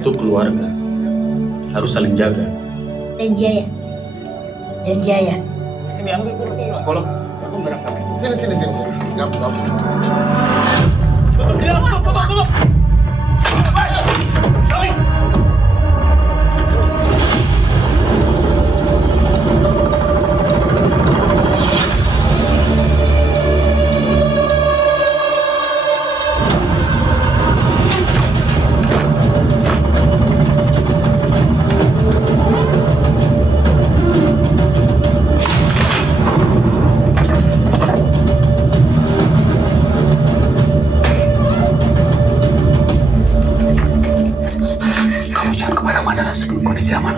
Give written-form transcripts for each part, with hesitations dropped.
satu keluarga. Harus saling jaga. Janji ya. Janji ya. Sini ambil kursi lah. Kalau aku berangkat. Sini. Gap. Tunggu. Kamu jangan kemana-mana sebelum kondisi aman.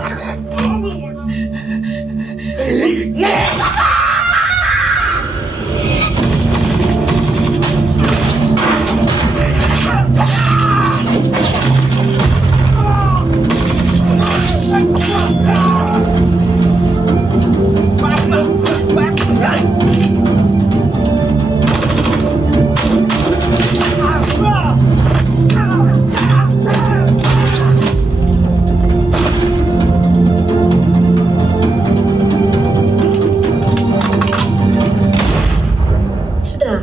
Sudah,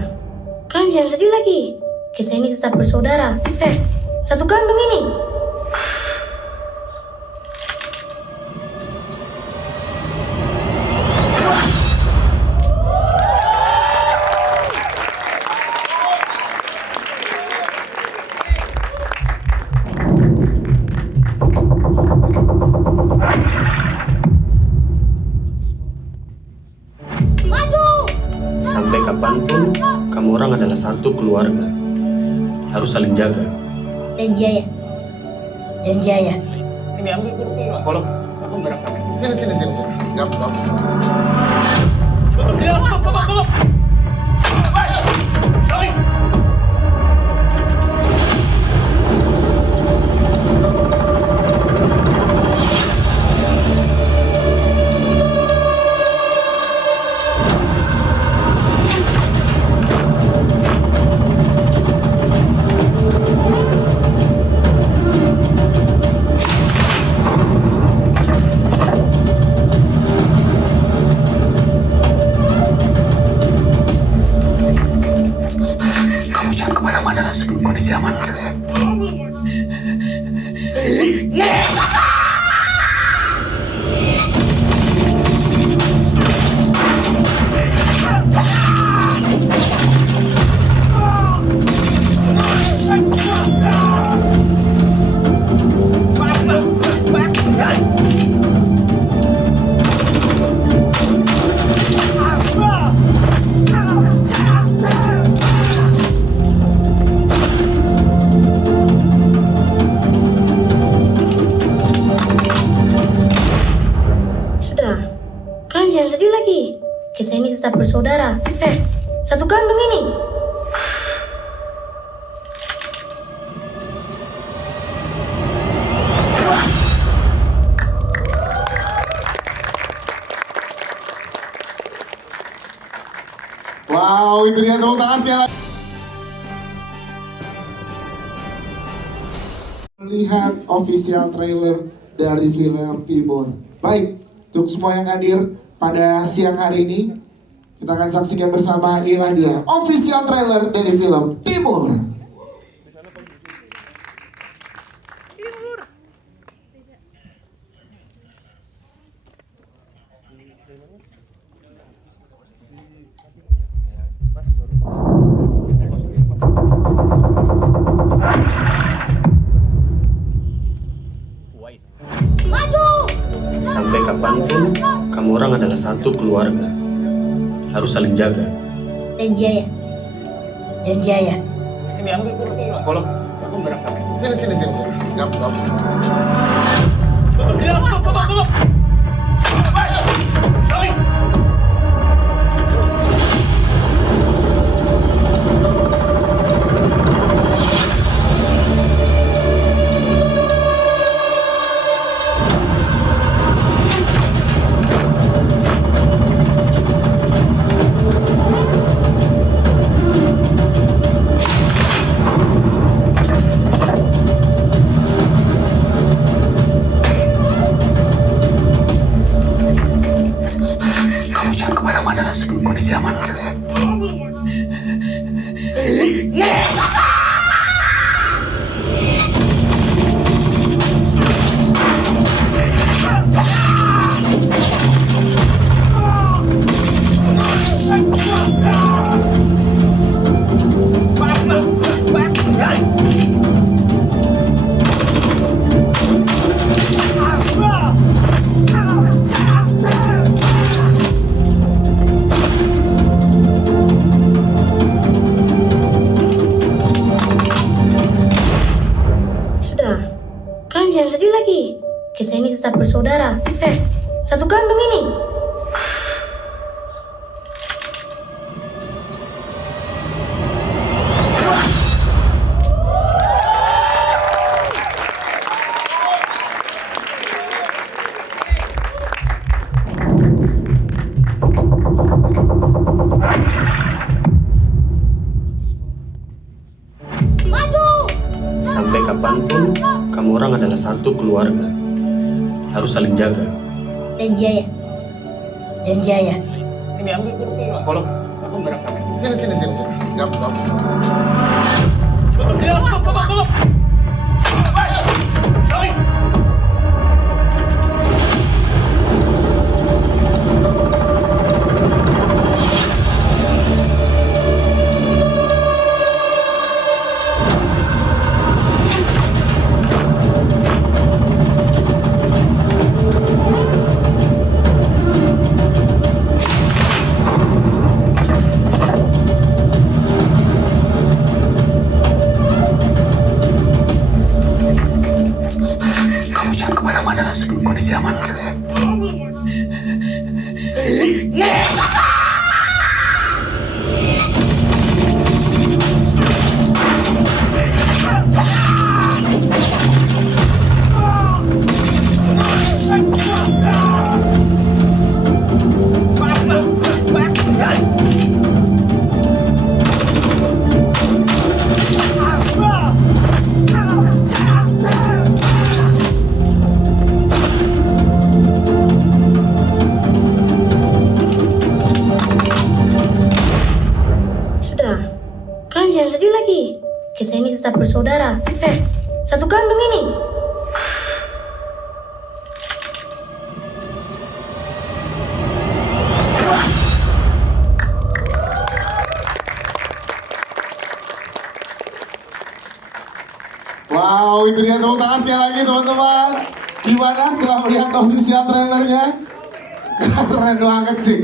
kalian jangan sedih lagi. Kita ini tetap bersaudara. Satu kandung ini. Sampai kapanpun, kamu orang adalah satu keluarga. Harus saling jaga. Janji ya. Janji ya. Sini ambil kursi lah. Kalau aku berangkat. Sini. Gap. Tunggu. Kamu jangan kemana-mana sebelum kondisi aman. Sudah, kalian jangan sedih lagi. Kita ini tetap bersaudara. Satu kandung ini. Wow, itu dia tepuk tangan sekali lagi. Melihat official trailer dari film Timur. Baik, untuk semua yang hadir pada siang hari ini, kita akan saksikan bersama. Inilah dia official trailer dari film Timur. Sampai kapanpun, kamu orang adalah satu keluarga. Harus saling jaga. Janji ya. Janji ya. Sini ambil kursi lah. Kalau aku berangkat. Sini. Gap. Tunggu. bersaudara. Satu kandung ini. Sampai kapanpun, kamu orang adalah satu keluarga. Harus saling jaga. Janji ayah. Janji ayah. Sini ambil kursi lah. Kalau aku berangkat. Sini. Gap. Tolong. Kamu jangan kemana-mana sebelum kondisi aman. Sudah. Kan jangan sedih lagi. Kita ini tetap bersaudara. Satu kandung ini. Wow, itu dia tepuk tangan sekali lagi teman-teman. Gimana setelah melihat official trailernya? Keren banget sih.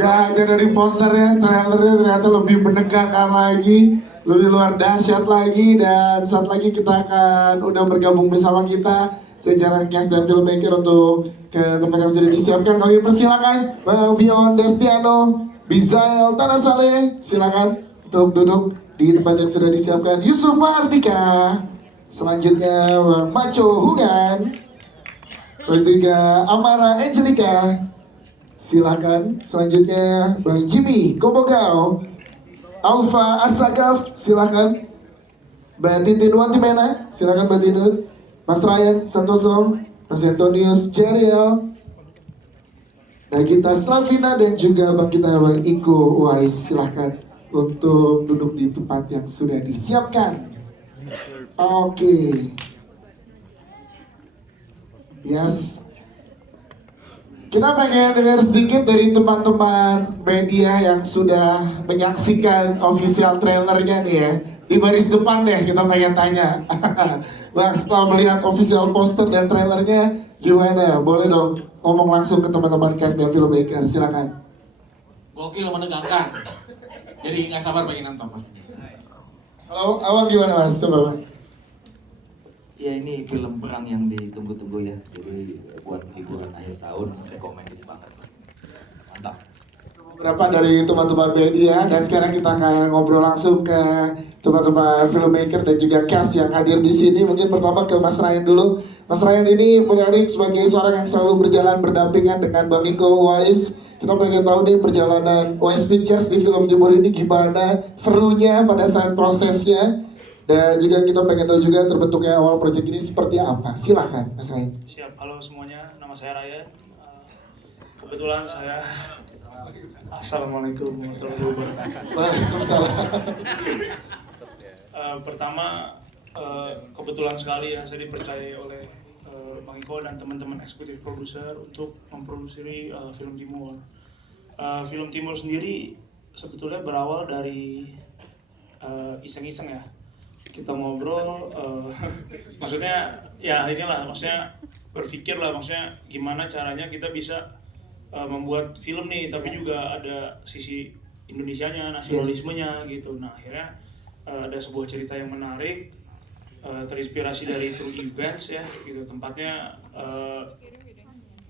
Gak aja dari posternya, trailernya ternyata lebih menegangkan lagi, lebih luar dahsyat lagi. Dan saat lagi kita akan udah bergabung bersama kita jajaran cast dan filmmaker untuk ke tempat yang sudah disiapkan. Kami persilakan Bang Bion Destiano, Bizael Tanah Saleh, silakan untuk duduk di tempat yang sudah disiapkan. Yusuf Mahardika, selanjutnya Bang Maco Hugan, selanjutnya Amara Angelica, silakan. Selanjutnya Bang Jimmy Kobogao, Alfa Asagaf, silakan. Mbak Tintin Wantimena, silakan Mbak Tintin. Mas Ryan Santoso, Mas Antonius Jeriel, Nagita Slavina, dan juga Bang kita Bang Iko Wais, silahkan untuk duduk di tempat yang sudah disiapkan. Oke. Yes. Kita pengen dengar sedikit dari teman-teman media yang sudah menyaksikan official trailernya nih ya. Di baris depan deh kita pengen tanya. Bang, setelah melihat official poster dan trailernya gimana? Boleh dong ngomong langsung ke teman-teman cast dan filmmaker, silakan. Gokil, menegangkan. Jadi nggak sabar pengen nonton pastinya. Halo, awal gimana Mas? Coba Bang. Ya ini film perang yang ditunggu-tunggu ya. Jadi buat hiburan akhir tahun recommended banget. Mantap. Beberapa dari teman-teman media dan sekarang kita akan ngobrol langsung ke teman-teman filmmaker dan juga cast yang hadir di sini. Mungkin pertama ke Mas Ryan dulu. Mas Ryan ini menarik sebagai seorang yang selalu berjalan berdampingan dengan Bang Iko Wais. Kita pengen tahu nih perjalanan Wais Pictures di film Timur ini gimana, serunya pada saat prosesnya. Dan juga kita pengen tahu juga terbentuknya awal proyek ini seperti apa. Silahkan Mas Ryan. Siap, halo semuanya, nama saya Ryan. Kebetulan saya Assalamualaikum warahmatullahi wabarakatuh. Waalaikumsalam. Pertama, kebetulan sekali ya saya dipercaya oleh Bang Iko dan teman-teman eksekutif produser untuk memproduksi film Timur. Film Timur sendiri sebetulnya berawal dari iseng-iseng ya. Kita ngobrol, maksudnya ya inilah, maksudnya berpikir lah, maksudnya gimana caranya kita bisa membuat film nih, tapi juga ada sisi Indonesianya, nasionalismenya gitu. Nah akhirnya ada sebuah cerita yang menarik, terinspirasi dari true events ya gitu. Tempatnya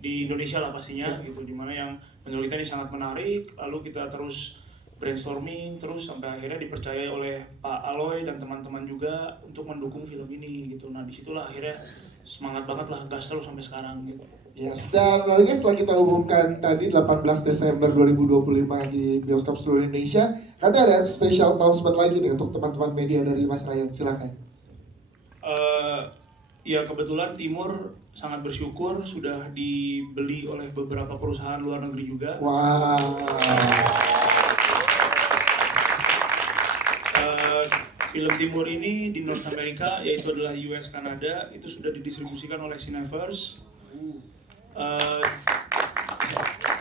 di Indonesia lah pastinya gitu, dimana yang menurut kita ini sangat menarik. Lalu kita terus brainstorming terus sampai akhirnya dipercaya oleh Pak Aloy dan teman-teman juga untuk mendukung film ini gitu. Nah disitulah akhirnya semangat banget lah, gas terus sampai sekarang gitu. Yes, dan lalu setelah kita umumkan tadi 18 Desember 2025 di bioskop seluruh Indonesia, katanya ada special announcement lagi nih untuk teman-teman media dari Mas Ryan, silakan. Ya kebetulan Timur sangat bersyukur sudah dibeli oleh beberapa perusahaan luar negeri juga. Wow. Film Timur ini di North America, yaitu adalah US Kanada, itu sudah didistribusikan oleh Cineverse.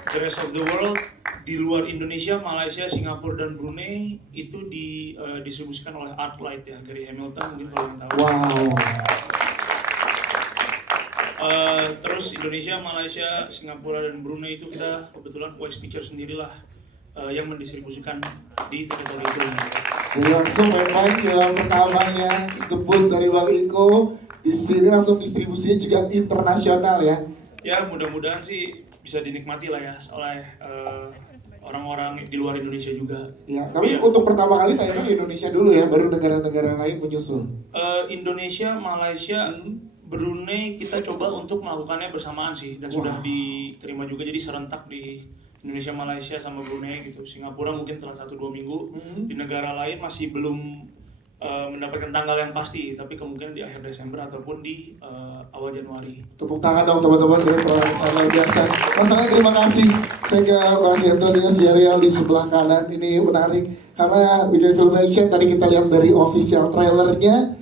The rest of the world di luar Indonesia, Malaysia, Singapura dan Brunei itu didistribusikan oleh ArcLight ya dari Hamilton, mungkin kalau yang tahu. Wow. Terus Indonesia, Malaysia, Singapura dan Brunei itu kita kebetulan Wise Pictures sendirilah yang mendistribusikan di teritori itu. Jadi langsung memang yang pertamanya debut dari Bang Iko di sini langsung distribusinya juga internasional ya. Ya mudah-mudahan sih bisa dinikmati lah ya oleh orang-orang di luar Indonesia juga. Ya, tapi untuk pertama kali tayangan di Indonesia dulu ya, baru negara-negara lain menyusul. Indonesia, Malaysia, Brunei kita coba untuk melakukannya bersamaan sih dan sudah diterima juga, jadi serentak di Indonesia, Malaysia sama Brunei gitu. Singapura mungkin setelah 1-2 minggu. Di negara lain masih belum mendapatkan tanggal yang pasti, tapi kemungkinan di akhir Desember ataupun di awal Januari. Tepuk tangan dong teman-teman ya, proses luar biasa. Mas Ryan, terima kasih. Saya ke Mas Antonio Siarial di sebelah kanan. Ini menarik karena bikin film action tadi kita lihat dari official trailernya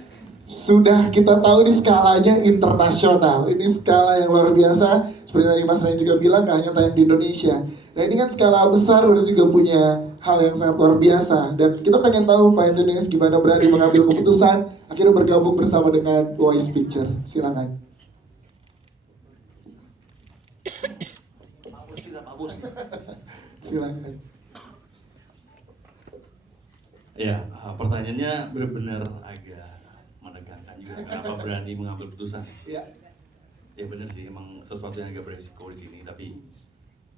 sudah kita tahu ini skalanya internasional. Ini skala yang luar biasa. Seperti tadi Mas Ryan juga bilang, gak hanya tayang di Indonesia. Nah ini kan skala besar, berarti juga punya hal yang sangat luar biasa. Dan kita pengen tahu Pak Antonius gimana berani mengambil keputusan akhirnya bergabung bersama dengan Wise Pictures. Silakan. Silakan. Ya, pertanyaannya benar-benar agak menegangkan juga. Kenapa berani mengambil keputusan? Ya. Ya benar sih, emang sesuatu yang agak beresiko di sini. Tapi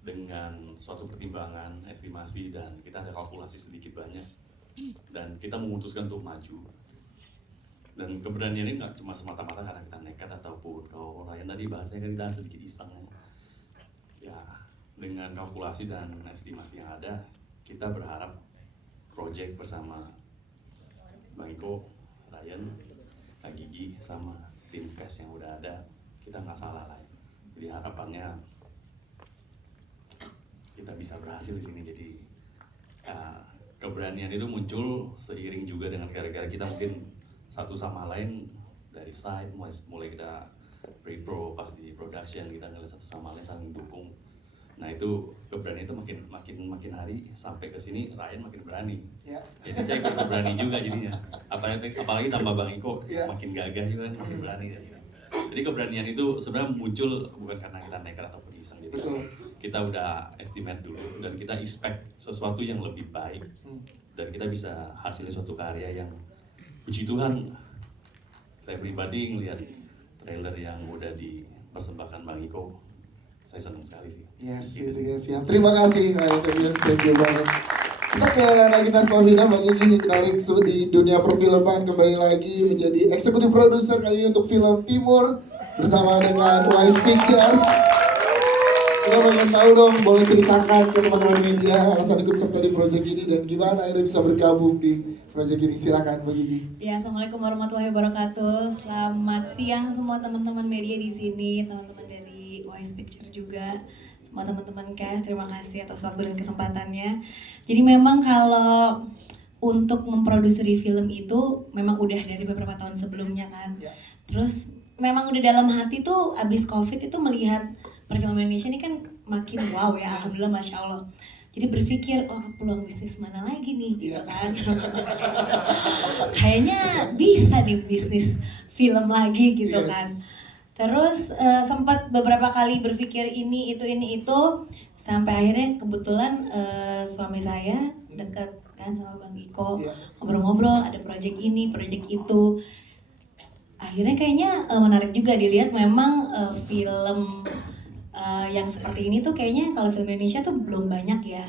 dengan suatu pertimbangan, estimasi, dan kita ada kalkulasi sedikit banyak, dan kita memutuskan untuk maju. Dan keberanian ini nggak cuma semata-mata karena kita nekat ataupun kalau Ryan tadi bahasanya kan kita sedikit iseng. Ya, dengan kalkulasi dan estimasi yang ada, kita berharap project bersama Bang Iko, Ryan, Kak Gigi, sama tim cast yang udah ada, kita nggak salah lah. Jadi harapannya kita bisa berhasil di sini. Jadi keberanian itu muncul seiring juga dengan gara-gara kita mungkin satu sama lain dari side mulai kita pre-pro pas di production kita ngeliat satu sama lain saling dukung. Nah itu keberanian itu makin hari sampai ke sini Ryan makin berani. Ya. Jadi saya ikut berani juga jadinya. Apalagi tambah Bang Iko makin gagah juga makin berani. Jadi keberanian itu sebenarnya muncul bukan karena kita nekat ataupun iseng gitu. Kita udah estimate dulu dan kita expect sesuatu yang lebih baik dan kita bisa hasilin suatu karya yang puji Tuhan. Saya pribadi ngelihat trailer yang udah dipersembahkan Bang Iko, saya senang sekali sih. Yes, gitu. Itu guys ya. Terima kasih Pak Antonius, thank you banget. Kita ke Nagita Slavina, Bang Gigi menarik di dunia perfilman kembali lagi menjadi eksekutif produser kali ini untuk film Timur bersama dengan Wise Pictures. Kita pengen tahu dong, boleh ceritakan ke teman-teman media alasan ikut serta di proyek ini dan gimana akhirnya bisa bergabung di proyek ini. Silakan Bang Gigi. Ya, Assalamualaikum warahmatullahi wabarakatuh. Selamat siang semua teman-teman media di sini, teman-teman dari Wise Picture juga. Semua teman-teman cast, terima kasih atas waktu dan kesempatannya. Jadi memang kalau untuk memproduksi film itu memang udah dari beberapa tahun sebelumnya kan. Terus memang udah dalam hati tuh abis COVID itu melihat perfilman Indonesia ini kan makin wow ya, alhamdulillah, masya Allah. Jadi berpikir, oh peluang bisnis mana lagi nih gitu kan. Kayaknya bisa nih bisnis film lagi gitu kan. Terus sempat beberapa kali berpikir ini itu sampai akhirnya kebetulan suami saya deket kan sama Bang Iko, ngobrol-ngobrol ada project ini, project itu. Akhirnya kayaknya menarik juga dilihat memang film yang seperti ini tuh kayaknya kalau film Indonesia tuh belum banyak ya.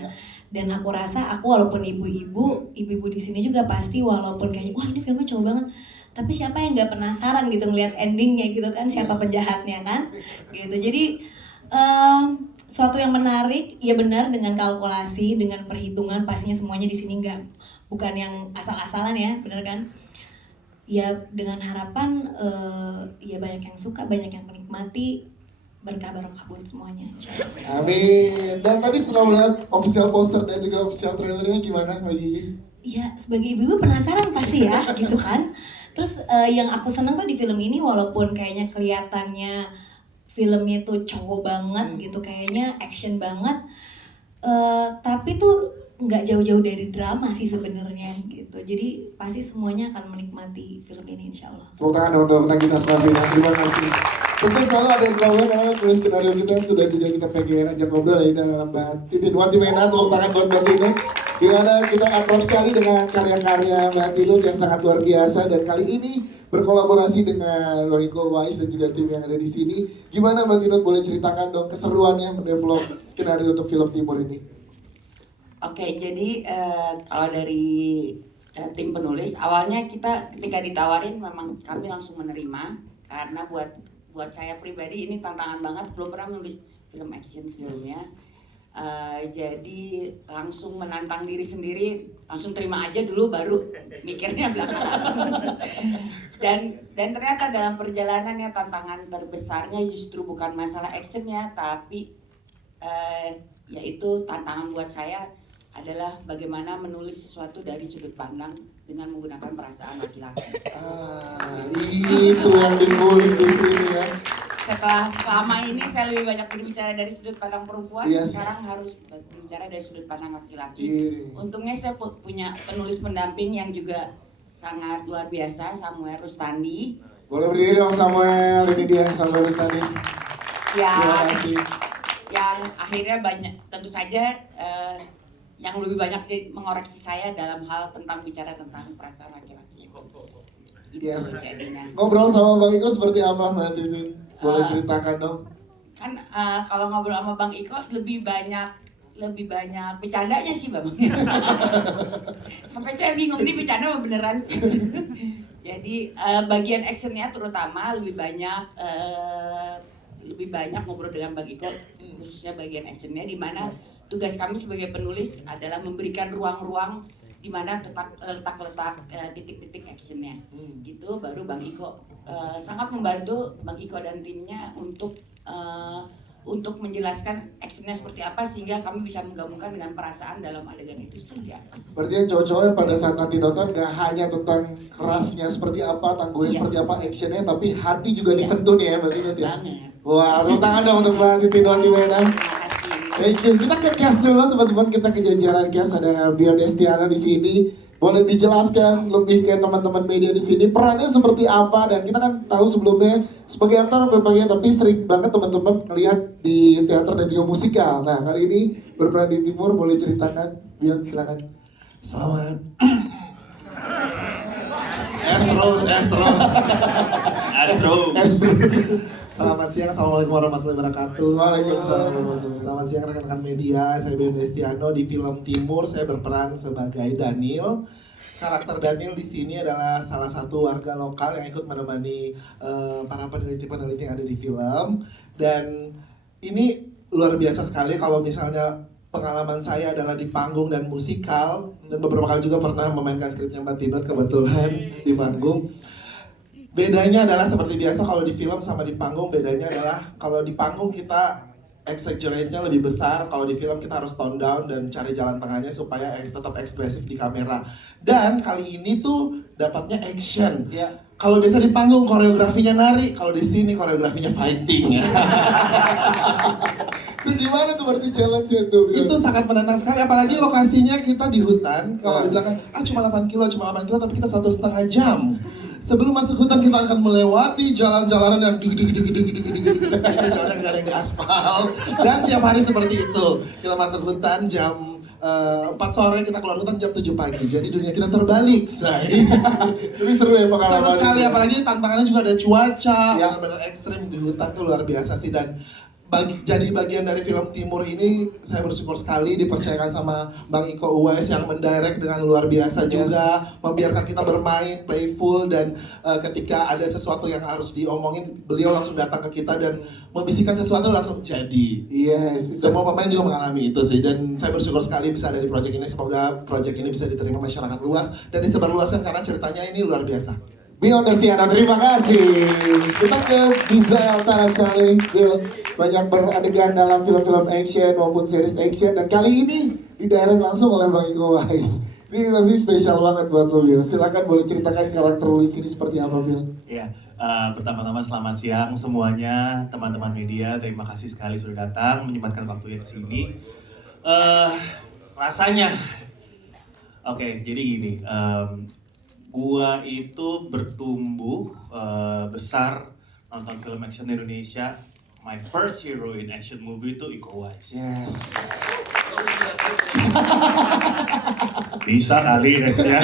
Dan aku rasa aku walaupun ibu-ibu di sini juga pasti walaupun kayaknya wah ini filmnya cowok banget, tapi siapa yang nggak penasaran gitu ngeliat endingnya gitu kan, siapa penjahatnya kan gitu. Jadi suatu yang menarik, ya benar dengan kalkulasi, dengan perhitungan, pastinya semuanya di sini bukan yang asal-asalan ya, benar kan? Ya dengan harapan ya banyak yang suka, banyak yang menikmati, berkah barokah buat semuanya. Insyaallah. Amin. Dan tadi setelah melihat official poster dan juga official trailernya gimana Mbak Gigi? Ya sebagai ibu penasaran pasti ya gitu kan. Terus yang aku senang tuh di film ini walaupun kayaknya kelihatannya filmnya tuh cowok banget gitu, kayaknya action banget, tapi tuh nggak jauh-jauh dari drama sih sebenarnya gitu. Jadi pasti semuanya akan menikmati film ini insya Allah. Tepuk tangan untuk Nagita Slavina, terima kasih. Tentu selalu ada drama karena tulis skenario kita sudah juga kita pengen ajak ngobrol ya dalam Mbak Titin Watimena. Tepuk tangan buat Mbak Titin. Dimana kita akrab sekali dengan karya-karya Mbak Titin yang sangat luar biasa, dan kali ini berkolaborasi dengan Loiko Wise dan juga tim yang ada di sini. Gimana Mbak Tinot, boleh ceritakan dong keseruannya mendevelop skenario untuk film Timur ini? Oke, jadi kalau dari tim penulis, awalnya kita ketika ditawarin memang kami langsung menerima, karena buat saya pribadi ini tantangan banget, belum pernah menulis film action sebelumnya. Jadi langsung menantang diri sendiri, langsung terima aja dulu baru mikirnya belakangan. dan ternyata dalam perjalanannya tantangan terbesarnya justru bukan masalah actionnya, tapi yaitu tantangan buat saya adalah bagaimana menulis sesuatu dari sudut pandang dengan menggunakan perasaan laki-laki. Itu yang dikulik di sini ya. Selama ini saya lebih banyak berbicara dari sudut pandang perempuan, sekarang harus berbicara dari sudut pandang laki-laki. Untungnya saya punya penulis pendamping yang juga sangat luar biasa, Samuel Rustandi. Boleh berdiri dong Samuel, ini dia Samuel Rustandi. Terima kasih. Yang akhirnya banyak, tentu saja yang lebih banyak mengoreksi saya dalam hal tentang bicara tentang perasaan laki-laki. Yes. Ngobrol sama Bang Iko seperti apa Mbak Titin? Boleh ceritakan dong? Kan kalau ngobrol sama Bang Iko lebih banyak bercandanya sih Bang. Sampai saya bingung ini bercanda apa beneran sih. Jadi bagian actionnya terutama lebih banyak ngobrol dengan Bang Iko, khususnya bagian actionnya, di mana tugas kami sebagai penulis adalah memberikan ruang-ruang di mana letak-letak titik-titik actionnya. Gitu baru Bang Iko sangat membantu Bang Iko dan timnya untuk menjelaskan actionnya seperti apa sehingga kami bisa menggabungkan dengan perasaan dalam adegan itu seperti apa. Berarti yang cowok-cowoknya pada saat nanti nonton gak hanya tentang kerasnya seperti apa, tangguhnya seperti apa, actionnya, tapi hati juga disentuh nih ya Mbak Tinot ya? Banget. Wah, tepuk tangan dong untuk Mbak Titin Watimena. Thank you. Kita ke cast dulu teman-teman, kita ke jajaran cast, ada Bion Destiana di sini. Boleh dijelaskan lebih ke teman-teman media di sini perannya seperti apa, dan kita kan tahu sebelumnya sebagai aktor berbagai, tapi sering banget teman-teman ngelihat di teater dan juga musikal. Nah kali ini berperan di Timur, boleh ceritakan Bion, silakan. Selamat. Selamat siang, assalamualaikum warahmatullahi wabarakatuh. Waalaikumsalam. Selamat siang rekan-rekan media, saya Bion Destiano. Di film Timur saya berperan sebagai Daniel. Karakter Daniel di sini adalah salah satu warga lokal yang ikut menemani para peneliti-peneliti yang ada di film. Dan ini luar biasa sekali kalau misalnya pengalaman saya adalah di panggung dan musikal, dan beberapa kali juga pernah memainkan skripnya Mbak Tinot kebetulan di panggung. Bedanya adalah seperti biasa kalau di film sama di panggung, bedanya adalah kalau di panggung kita exaggerate-nya lebih besar, kalau di film kita harus tone down dan cari jalan tengahnya supaya tetap ekspresif di kamera. Dan kali ini tuh dapatnya action. Kalau biasa di panggung koreografinya nari, kalau di sini koreografinya fighting. Itu gimana tuh berarti challenge-nya tuh? Itu sangat menantang sekali, apalagi lokasinya kita di hutan. Kalau dibilang cuma 8 kilo, tapi kita 1,5 jam. Sebelum masuk hutan kita akan melewati jalan-jalanan yang jalan yang ada di aspal, dan tiap hari seperti itu. Kita masuk hutan jam 4 sore, kita keluar hutan jam 7 pagi. Jadi dunia kita terbalik, say. Tapi seru ya pengalaman. Seru sekali, apalagi tantangannya juga ada cuaca, benar-benar ekstrim di hutan tuh luar biasa sih. Dan jadi bagian dari film Timur ini saya bersyukur sekali dipercayakan sama Bang Iko Uwais yang mendirect dengan luar biasa juga, membiarkan kita bermain playful dan ketika ada sesuatu yang harus diomongin beliau langsung datang ke kita dan membisikkan sesuatu langsung jadi. Semua pemain juga mengalami itu sih dan saya bersyukur sekali bisa ada di project ini. Semoga project ini bisa diterima masyarakat luas dan disebarluaskan karena ceritanya ini luar biasa. Bill Destiano, terima kasih. Kita ke Bizael Tanasali. Bill banyak beradegan dalam film-film action maupun series action dan kali ini didirect langsung oleh Bang Iko Uwais. Ini pasti spesial banget buat lo, Bill. Silakan boleh ceritakan karakter lo di sini seperti apa, Bill? Iya, pertama-tama selamat siang semuanya, teman-teman media. Terima kasih sekali sudah datang, menyempatkan waktunya di sini. Rasanya, oke, jadi gini. Gua itu bertumbuh besar nonton film action di Indonesia. My first hero in action movie itu Iko Uwais. Bisa kali next ya.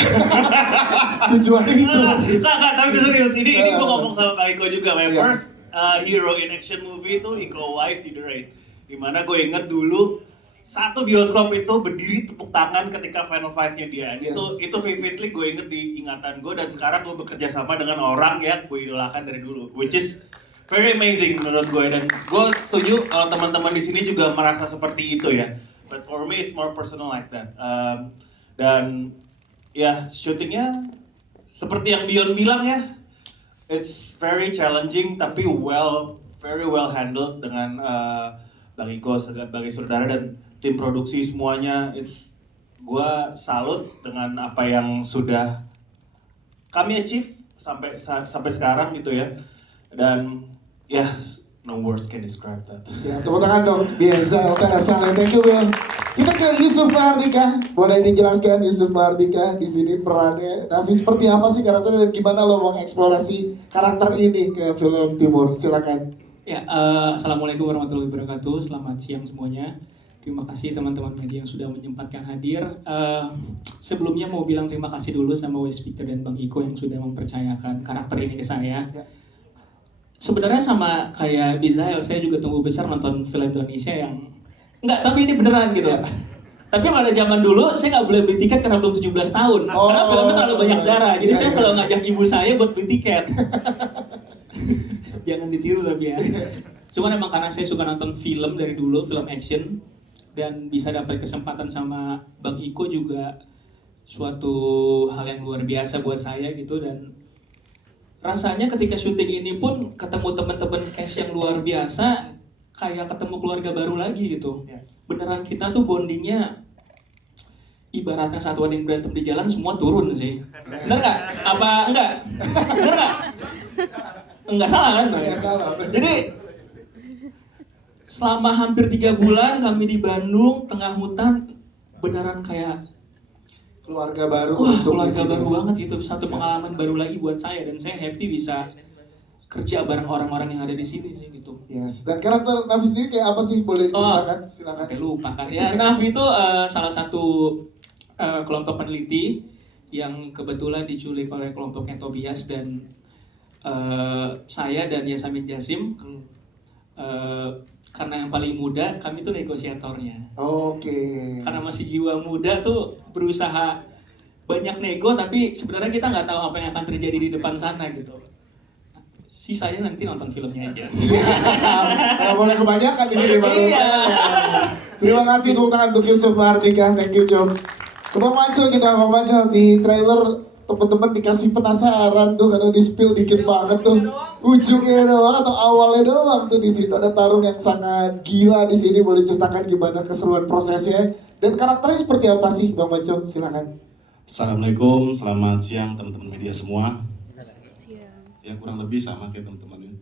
Tujuannya itu. Nggak, tapi serius. Ini gua ngomong sama Kak Iko juga. My first hero in action movie itu Iko Uwais di The Raid. Dimana gue inget dulu satu bioskop itu berdiri tepuk tangan ketika final fight-nya dia. Itu vividly gue inget di ingatan gue dan sekarang gue bekerja sama dengan orang yang gue idolakan dari dulu, which is very amazing menurut gue dan gue setuju kalau teman-teman di sini juga merasa seperti itu ya. But for me it's more personal like that. Dan ya syutingnya seperti yang Dion bilang ya, it's very challenging tapi very well handled dengan Bang Iko sebagai saudara dan tim produksi semuanya. Gua salut dengan apa yang sudah kami achieve sampai sekarang gitu ya. Dan ya, no words can describe that. Siap, tepuk tangan dong. Biasa, Tanasali. Thank you, Bill. Kita ke Yusuf Mahardika. Boleh dijelaskan Yusuf Mahardika di sini perannya Nafi seperti apa sih karakternya dan gimana lo mengeksplorasi karakter ini ke film Timur? Silakan. Ya, assalamualaikum warahmatullahi wabarakatuh. Selamat siang semuanya. Terima kasih teman-teman media yang sudah menyempatkan hadir. Sebelumnya mau bilang terima kasih dulu sama Wise Picture dan Bang Iko yang sudah mempercayakan karakter ini ke saya. Sebenarnya sama kayak Bizael, saya juga tumbuh besar nonton film Indonesia yang enggak, tapi ini beneran gitu. Tapi pada zaman dulu saya nggak boleh beli tiket karena belum 17 tahun. Karena filmnya terlalu banyak darah. Jadi saya selalu ngajak ibu saya buat beli tiket. Jangan ditiru tapi ya. Cuman emang karena saya suka nonton film dari dulu, film action, dan bisa dapat kesempatan sama Bang Iko juga suatu hal yang luar biasa buat saya gitu. Dan rasanya ketika syuting ini pun ketemu teman-teman cast yang luar biasa, kayak ketemu keluarga baru lagi gitu. Beneran kita tuh bondingnya ibaratnya satu ada yang berantem di jalan semua turun sih. Bener nggak? Apa enggak? Bener nggak? Enggak salah kan? Enggak salah. Jadi selama hampir 3 bulan kami di Bandung, tengah hutan, beneran kayak keluarga baru. Wah, keluarga baru banget gitu. Satu pengalaman baru lagi buat saya dan saya happy bisa kerja bareng orang-orang yang ada di sini sih gitu. Yes. Dan karakter Nafi sendiri kayak apa sih? Boleh diceritakan? Silakan. Sampai lupa kan. Ya, Nafi itu salah satu kelompok peneliti yang kebetulan diculik oleh kelompoknya Tobias dan saya dan Yasamin Jasim. Karena yang paling muda, kami tuh negosiatornya. Karena masih jiwa muda tuh berusaha banyak nego, tapi sebenarnya kita nggak tahu apa yang akan terjadi di depan sana gitu. Sisanya nanti nonton filmnya aja. Kalau boleh kebanyakan di sini baru. Terima kasih tepuk tangan untuk Yusuf Mahardika. Thank you, Jom. Ke Bang Manco kita, Bang Manco. Di trailer teman-teman dikasih penasaran tuh karena di-spill dikit banget tuh. Ujungnya doang atau awalnya doang tuh di situ ada tarung yang sangat gila di sini. Boleh ceritakan gimana keseruan prosesnya dan karakternya seperti apa sih, Bang Manco? Silakan. Assalamualaikum, selamat siang teman-teman media semua. Ya kurang lebih sama kayak teman-teman ini.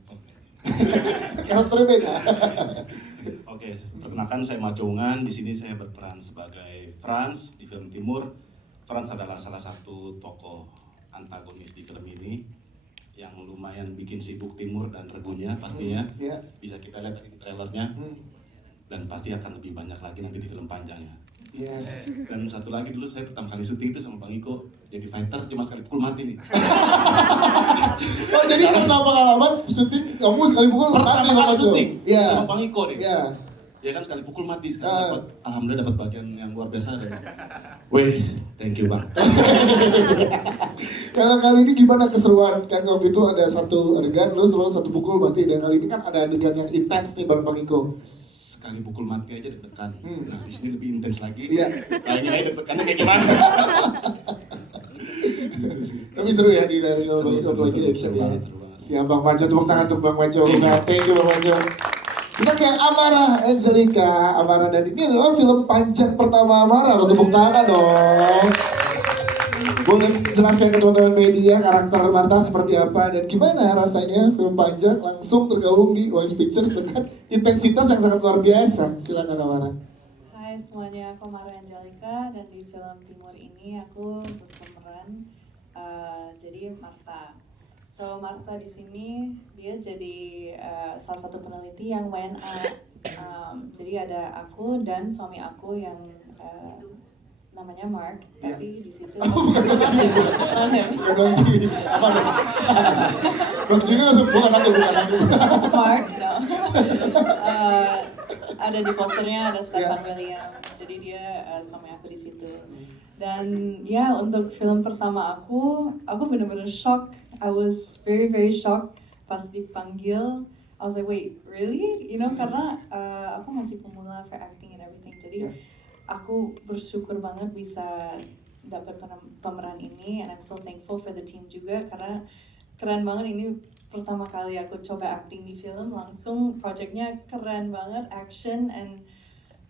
Karakternya beda. Oke, perkenalkan saya Macongan. Di sini saya berperan sebagai Franz di film Timur. Franz adalah salah satu tokoh antagonis di film ini yang lumayan bikin sibuk Timur dan regunya pastinya. Bisa kita lihat dari trailernya. Dan pasti akan lebih banyak lagi nanti di film panjangnya. Yes. Dan satu lagi dulu saya pertama kali syuting itu sama Bang Iko, jadi fighter cuma sekali pukul mati nih. Oh jadi pernah pengalaman syuting kamu sekali pukul Pertama mati kali banget tuh. syuting Iya. sama Bang Iko nih. Iya. Ya kan sekali pukul mati, sekarang alhamdulillah dapat bagian yang luar biasa dan weh, thank you Bang. Kalau kali ini gimana keseruan? Kan waktu itu ada satu adegan, terus lo satu pukul mati, dan kali ini kan ada adegan yang intens nih bareng Bang Iko. Sekali pukul mati aja deg-degan. Nah di sini lebih intens lagi. Iya. Kayaknya deg-degannya kayak gimana? Tapi seru ya di dari Bang Iko apalagi action ya. Siap Bang Maco, tepuk tangan untuk Bang Maco. Thank you Bang Maco. Kita ke Amara Angelica, Amara, dan ini adalah film panjang pertama Amara, lo tepuk tangan dong. Boleh jelaskan ke teman-teman media karakter Marta seperti apa dan gimana rasanya film panjang langsung tergabung di Wise Pictures dengan intensitas yang sangat luar biasa. Silakan Amara. Hai semuanya, aku Amara Angelica dan di film Timur ini aku berperan jadi Marta. So Marta di sini dia jadi salah satu peneliti yang WNA. Jadi ada aku dan suami aku yang namanya Mark, tapi di situ Bukan Bang Jimmy, apa dong? Bang Jimmy langsung bukan aku. Mark, no. Ada di posternya ada Stefan William, jadi dia suami aku di situ. Dan ya untuk film pertama aku benar-benar shock. I was very shocked pas dipanggil. I was like, wait, really? You know, karena aku masih pemula for acting and everything. Jadi aku bersyukur banget bisa dapat pemeran ini, and I'm so thankful for the team juga karena keren banget. Ini pertama kali aku coba acting di film, langsung projectnya keren banget, action, and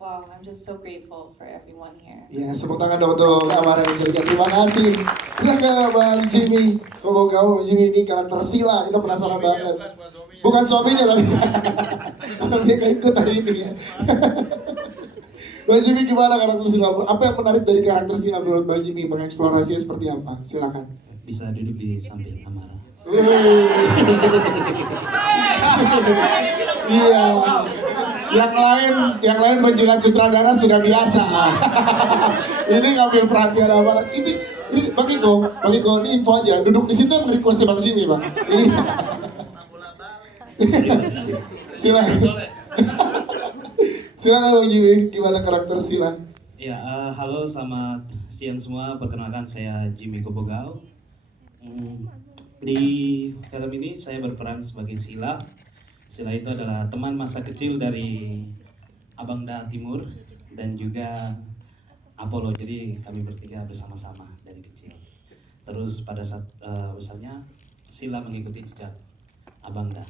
wow, I'm just so grateful for everyone here. Ya, tepuk tangan dong untuk Amara Angelica. Terima kasih. Kita ke Bang Jimmy. Kalau kamu Bang Jimmy ini karakter Sila, kita penasaran banget. Bukan suaminya tapi dia gak ikut hari ini ya. Bang Jimmy gimana karakter Sila? Apa yang menarik dari karakter Sila menurut Bang Jimmy? Mengeksplorasinya seperti apa? Silakan. Bisa duduk di samping Amara. Iya. Yang lain menjilat sutradara sudah biasa. Ini ngambil perhatian Amara. Ini Bang Iko, ini info aja. Duduk di situ yang request Bang Jimmy, Bang. Ini. Silakan. Silakan Bang Jimmy, gimana karakter Sila? Ya, halo, selamat siang semua. Perkenalkan saya Jimmy Kobogao. Di film ini saya berperan sebagai Sila. Sila itu adalah teman masa kecil dari Abangda Timur dan juga Apollo. Jadi kami bertiga bersama-sama dari kecil. Terus pada saat besarnya Sila mengikuti jejak Abangda.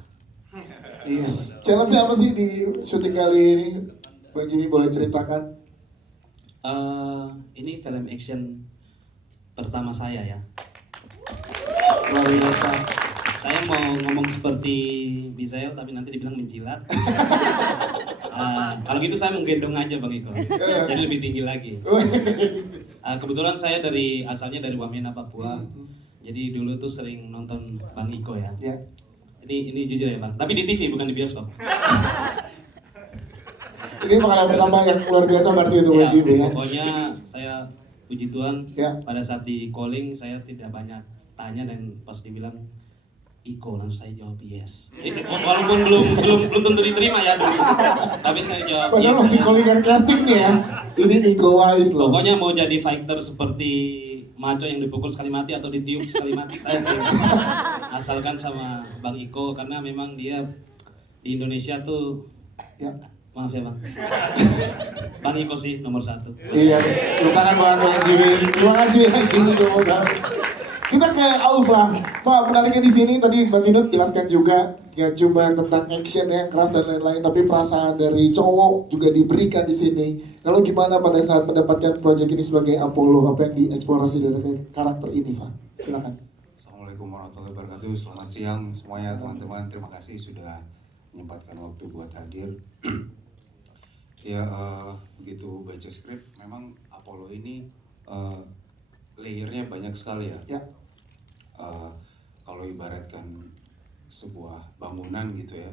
Yes. Challenge apa sih di syuting kali ini? Bang Jimmy boleh ceritakan? Ini film action pertama saya ya. Luar biasa. Saya mau ngomong seperti Bizael tapi nanti dibilang menjilat. Kalau gitu saya menggendong aja Bang Iko. Jadi lebih tinggi lagi. Kebetulan saya asalnya dari Wamena, Papua. Jadi dulu tuh sering nonton Bang Iko ya. Ini jujur ya Bang. Tapi di TV bukan di bioskop. Ini pengalaman pertama yang luar biasa berarti itu Bang Jimmy ya. Pokoknya saya puji Tuhan pada saat di calling saya tidak banyak tanya dan pas dibilang Iko, langsung saya jawab yes. Walaupun belum tentu diterima ya dulu. Tapi saya jawab padahal yes. masih callingan castingnya ya. Ini Iko Wise loh. Pokoknya mau jadi fighter seperti Maco yang dipukul sekali mati atau ditiup sekali mati saya terima. Asalkan sama Bang Iko karena memang dia di Indonesia tuh maaf ya Bang. Bang Iko sih nomor 1. Yes, lupakan Bang Jimmy. Terima kasih Bang Jimmy. Kita ke Alfa. Pak, menariknya di sini tadi Mbak Tinut jelaskan juga gak cuma tentang action yang keras dan lain-lain, tapi perasaan dari cowok juga diberikan di sini. Lalu gimana pada saat mendapatkan proyek ini sebagai Apollo? Apa yang dieksplorasi dari karakter ini, Pak? Silakan. Assalamualaikum warahmatullahi wabarakatuh. Selamat siang semuanya teman-teman. Terima kasih sudah menyempatkan waktu buat hadir. Ya, begitu baca skrip, memang Apollo ini layernya banyak sekali ya. Kalau ibaratkan sebuah bangunan gitu ya,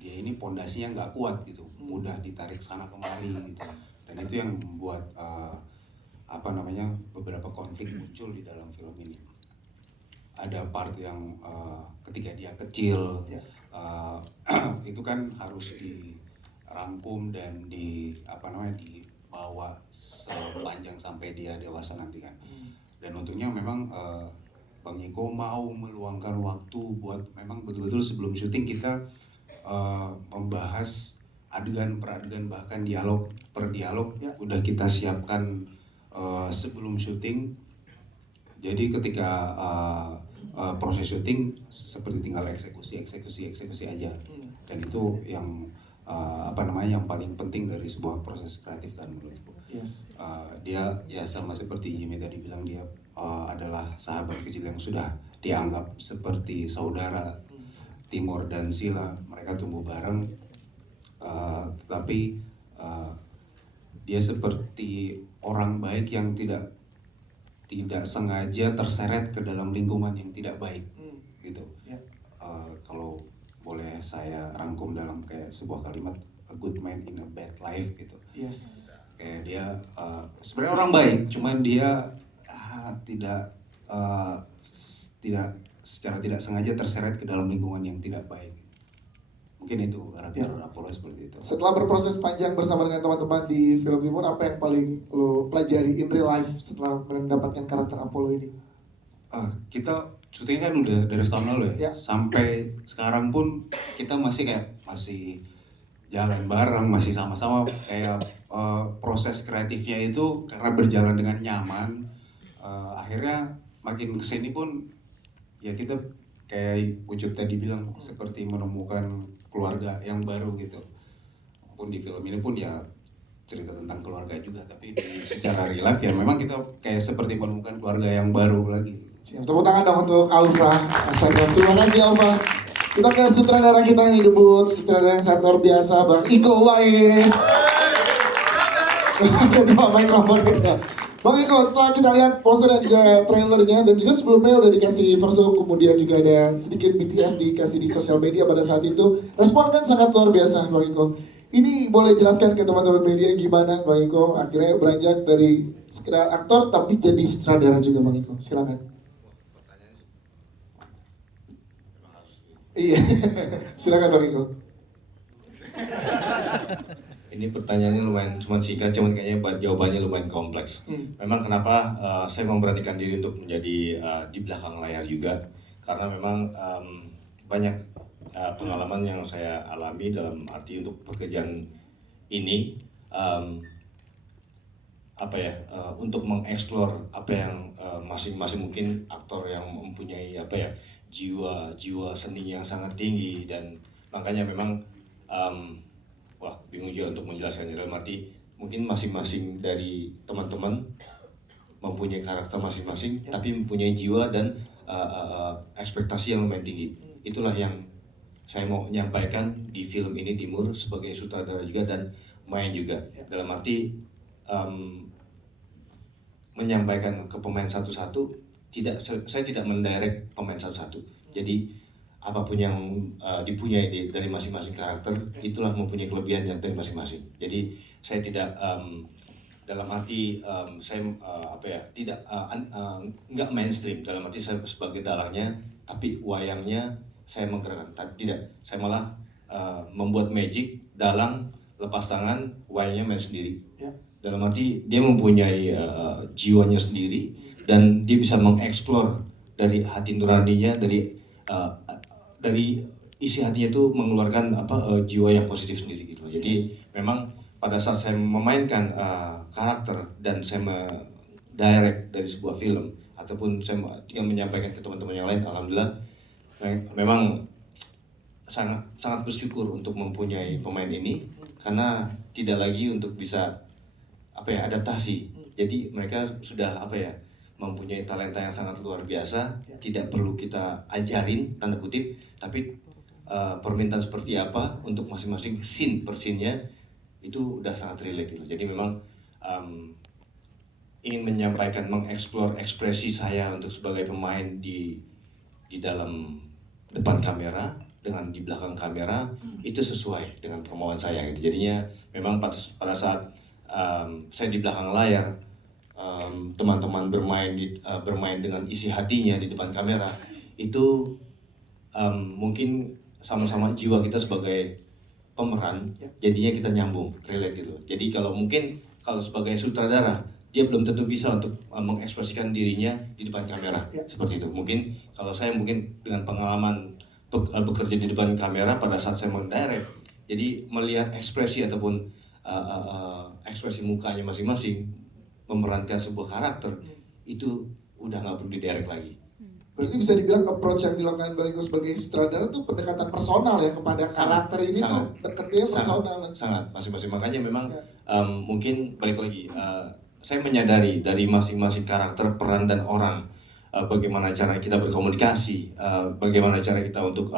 dia ini pondasinya nggak kuat gitu, mudah ditarik sana kemari gitu. dan itu yang membuat beberapa konflik muncul di dalam film ini. Ada part yang ketika dia kecil itu kan harus dirangkum dan dibawa sepanjang sampai dia dewasa nanti kan. Dan untungnya memang Bang Iko mau meluangkan waktu buat memang betul-betul sebelum syuting kita membahas adegan per adegan, bahkan dialog per dialog udah kita siapkan sebelum syuting. Jadi ketika proses syuting seperti tinggal eksekusi aja. Dan itu yang yang paling penting dari sebuah proses kreatif kan menurutku. Dia ya sama seperti Jimmy tadi bilang, dia adalah sahabat kecil yang sudah dianggap seperti saudara. Timur dan Sila, mereka tumbuh bareng, tetapi dia seperti orang baik yang tidak sengaja terseret ke dalam lingkungan yang tidak baik, gitu. Kalau boleh saya rangkum dalam kayak sebuah kalimat, a good man in a bad life, gitu. Kayak dia sebenarnya orang baik, cuman dia secara tidak sengaja terseret ke dalam lingkungan yang tidak baik. Mungkin itu karakter Apollo seperti itu. Setelah berproses panjang bersama dengan teman-teman di Film Timur, apa yang paling lo pelajari in real life setelah mendapatkan karakter Apollo ini? Kita syuting kan udah dari setahun lalu ya. Sampai sekarang pun kita masih jalan bareng, masih sama-sama kayak proses kreatifnya itu karena berjalan dengan nyaman. Akhirnya makin kesini pun ya kita kayak Ucup tadi bilang, seperti menemukan keluarga yang baru gitu. Pun di film ini pun ya cerita tentang keluarga juga, tapi secara real life ya memang kita kayak seperti menemukan keluarga yang baru lagi. Siap, tepuk tangan dong untuk Alfa. Terima kasih Alfa. Kita ke sutradara kita yang debut, sutradara yang sangat luar biasa, Bang Iko Uwais. Kedua mikrofon kita. Bang Iko, setelah kita lihat poster dan juga trailernya, dan juga sebelumnya udah dikasih verso, kemudian juga ada sedikit BTS dikasih di sosial media pada saat itu, respon kan sangat luar biasa Bang Iko. Ini boleh jelaskan ke teman-teman media gimana Bang Iko akhirnya beranjak dari sekedar aktor tapi jadi sutradara juga Bang Iko, silakan. Iya, silakan Bang Iko. Ini pertanyaannya lumayan cuma singkat, cuman kayaknya jawabannya lumayan kompleks. Memang kenapa saya memberanikan diri untuk menjadi di belakang layar juga, karena memang banyak pengalaman yang saya alami dalam arti untuk pekerjaan ini, untuk mengeksplor apa yang masing-masing mungkin aktor yang mempunyai jiwa seni yang sangat tinggi, dan makanya memang bingung juga untuk menjelaskannya, dalam arti mungkin masing-masing dari teman-teman mempunyai karakter masing-masing, tapi mempunyai jiwa dan ekspektasi yang lumayan tinggi. Itulah yang saya mau menyampaikan di film ini, Timur, sebagai sutradara juga dan main juga. Dalam arti menyampaikan ke pemain satu-satu, saya tidak mendirect pemain satu-satu. Jadi apapun yang dipunyai dari masing-masing karakter, itulah mempunyai kelebihannya dari masing-masing. Jadi saya tidak dalam arti saya nggak mainstream, dalam arti saya sebagai dalangnya, tapi wayangnya saya menggerakkan. Tidak, saya malah membuat magic, dalang lepas tangan, wayangnya main sendiri. Dalam arti dia mempunyai jiwanya sendiri, dan dia bisa mengeksplor dari hati nuraninya, dari isi hatinya itu mengeluarkan jiwa yang positif sendiri gitu. Jadi memang pada saat saya memainkan karakter dan saya mendirect dari sebuah film, ataupun saya tinggal menyampaikan ke teman-teman yang lain, alhamdulillah memang sangat bersyukur untuk mempunyai pemain ini, karena tidak lagi untuk bisa adaptasi. Jadi mereka sudah mempunyai talenta yang sangat luar biasa, tidak perlu kita ajarin tanda kutip, tapi permintaan seperti apa untuk masing-masing scene per scene-nya itu udah sangat relate gitu. Jadi memang ingin menyampaikan, mengeksplor ekspresi saya untuk sebagai pemain di dalam depan kamera dengan di belakang kamera, itu sesuai dengan kemauan saya gitu. Jadinya memang pada saat saya di belakang layar, teman-teman bermain dengan isi hatinya di depan kamera, itu mungkin sama-sama jiwa kita sebagai pemeran, jadinya kita nyambung, relate gitu. Jadi kalau sebagai sutradara, dia belum tentu bisa untuk mengekspresikan dirinya di depan kamera, seperti itu. Mungkin kalau saya dengan pengalaman bekerja di depan kamera pada saat saya mendirect, jadi melihat ekspresi ataupun ekspresi mukanya masing-masing memerankan sebuah karakter, itu udah nggak perlu didirect lagi. Berarti bisa dibilang approach yang dilakukan Bang Iko sebagai sutradara tuh pendekatan personal ya kepada karakter ini tuh deketnya personal. Sangat masing-masing, makanya memang mungkin balik lagi, saya menyadari dari masing-masing karakter, peran dan orang, bagaimana cara kita berkomunikasi, bagaimana cara kita untuk